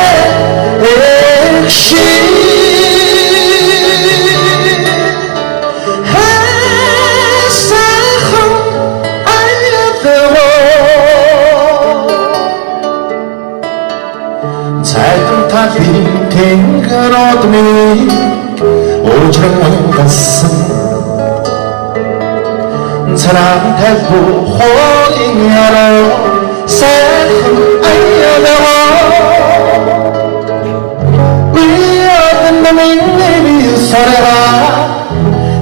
экши Цайтан талын тэнгэр одмыг уужран гасан Царам тавь хоолын яруу сайхан аялаа Уян намын сараа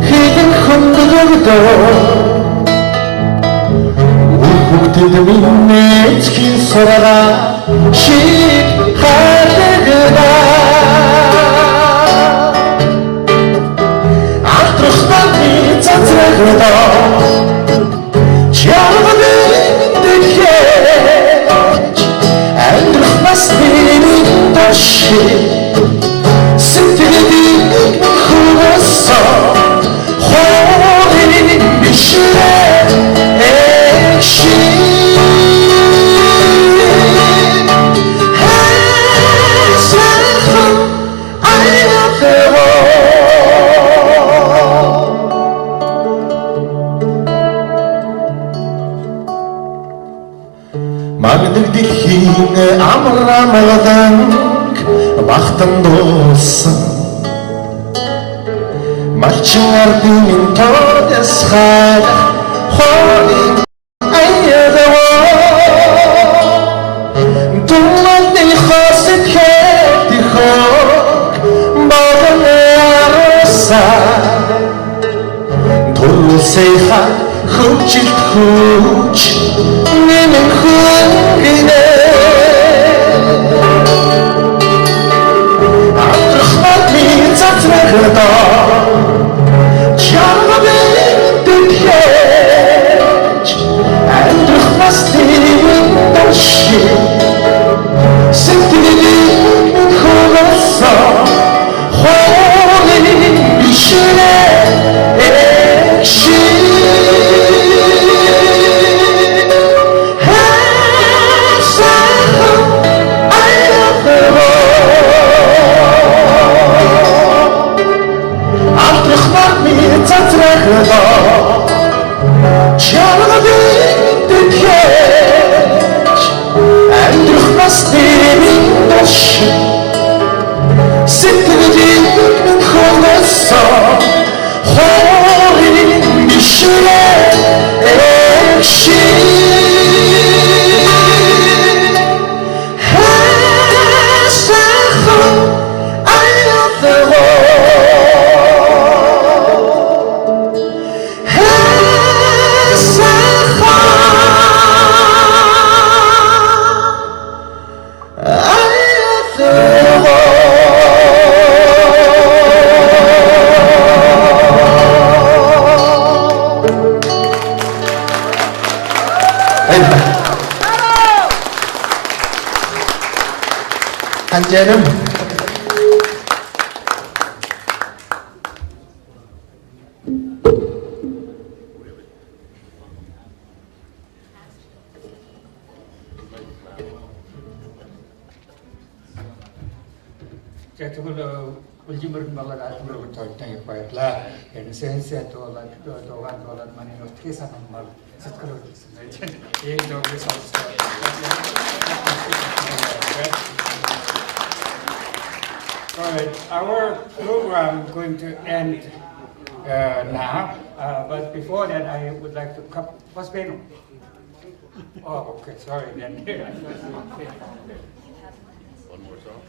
хитэн хүндэгдөө Бүгдэд минь эцгийн сараа шиг хайргана Ахтрахтаны цацрагда Чарганы дэхэж Амьдрах насны даши Сэтгэлийг хөөсөн Хорийн бишрэ экши Магнэг дэлхийн амраамгадан бахтан дуусан Малчин ардын тоодас хайр хоолын аядаа Думаны хосит хэтихок баган яросаа Турсейха хөвчилт хөвч нэмэн хөнгөнэ Ахтрахмат ми цацрагда Чаргабэн дэхэж Амьдрах насны даши Сэтгэлийг хөөсөн Хорийн бишрэ экши Цацрагда чаргабэн дэхэж Амьдрах насны даши Сэтгэлийг хөөсөн хорийн бишрэ экши Хайрсан аялаа 한재는 Jatuh uljimur malah atur bertanya kepada yang sense dolan dolan mana yang kisah normal sekarang ini dong All right, our program is going to end now, but before that I would like to come. What's Beno? Oh, okay, sorry then. One more song.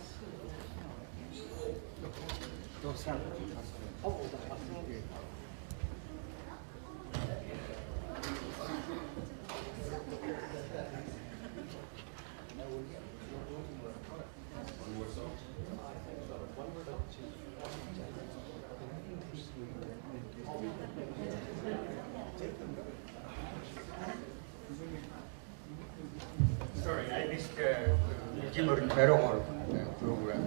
Sorry, I missed Jimmer Terror program.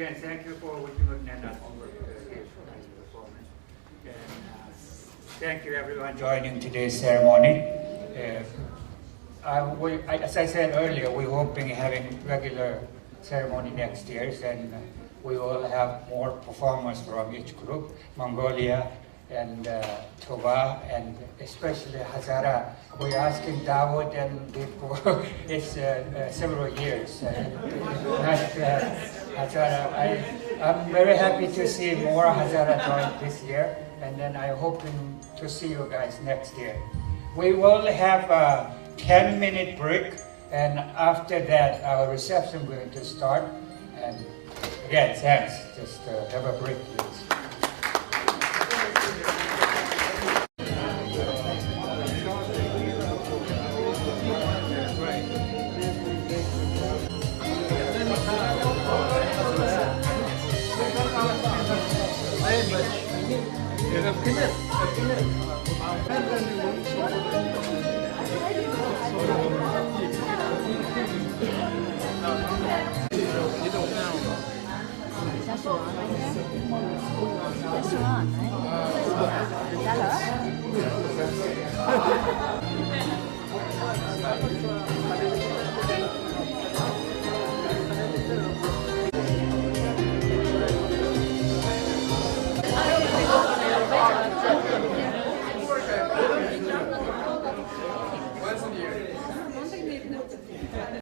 Again, thank you for what you have done for this performance. And, thank you everyone joining today's ceremony. As I said earlier, we're hoping having regular ceremony next year, and we will have more performers from each group, Mongolia and Tova, and especially Hazara. We're asking Dawood and before it's several years. Hazara, I'm very happy to see more Hazara join this year, and then I'm hoping to see you guys next year. We will have a 10-minute break, and after that, our reception is going to start. And again, thanks. Just have a break, please. Come here.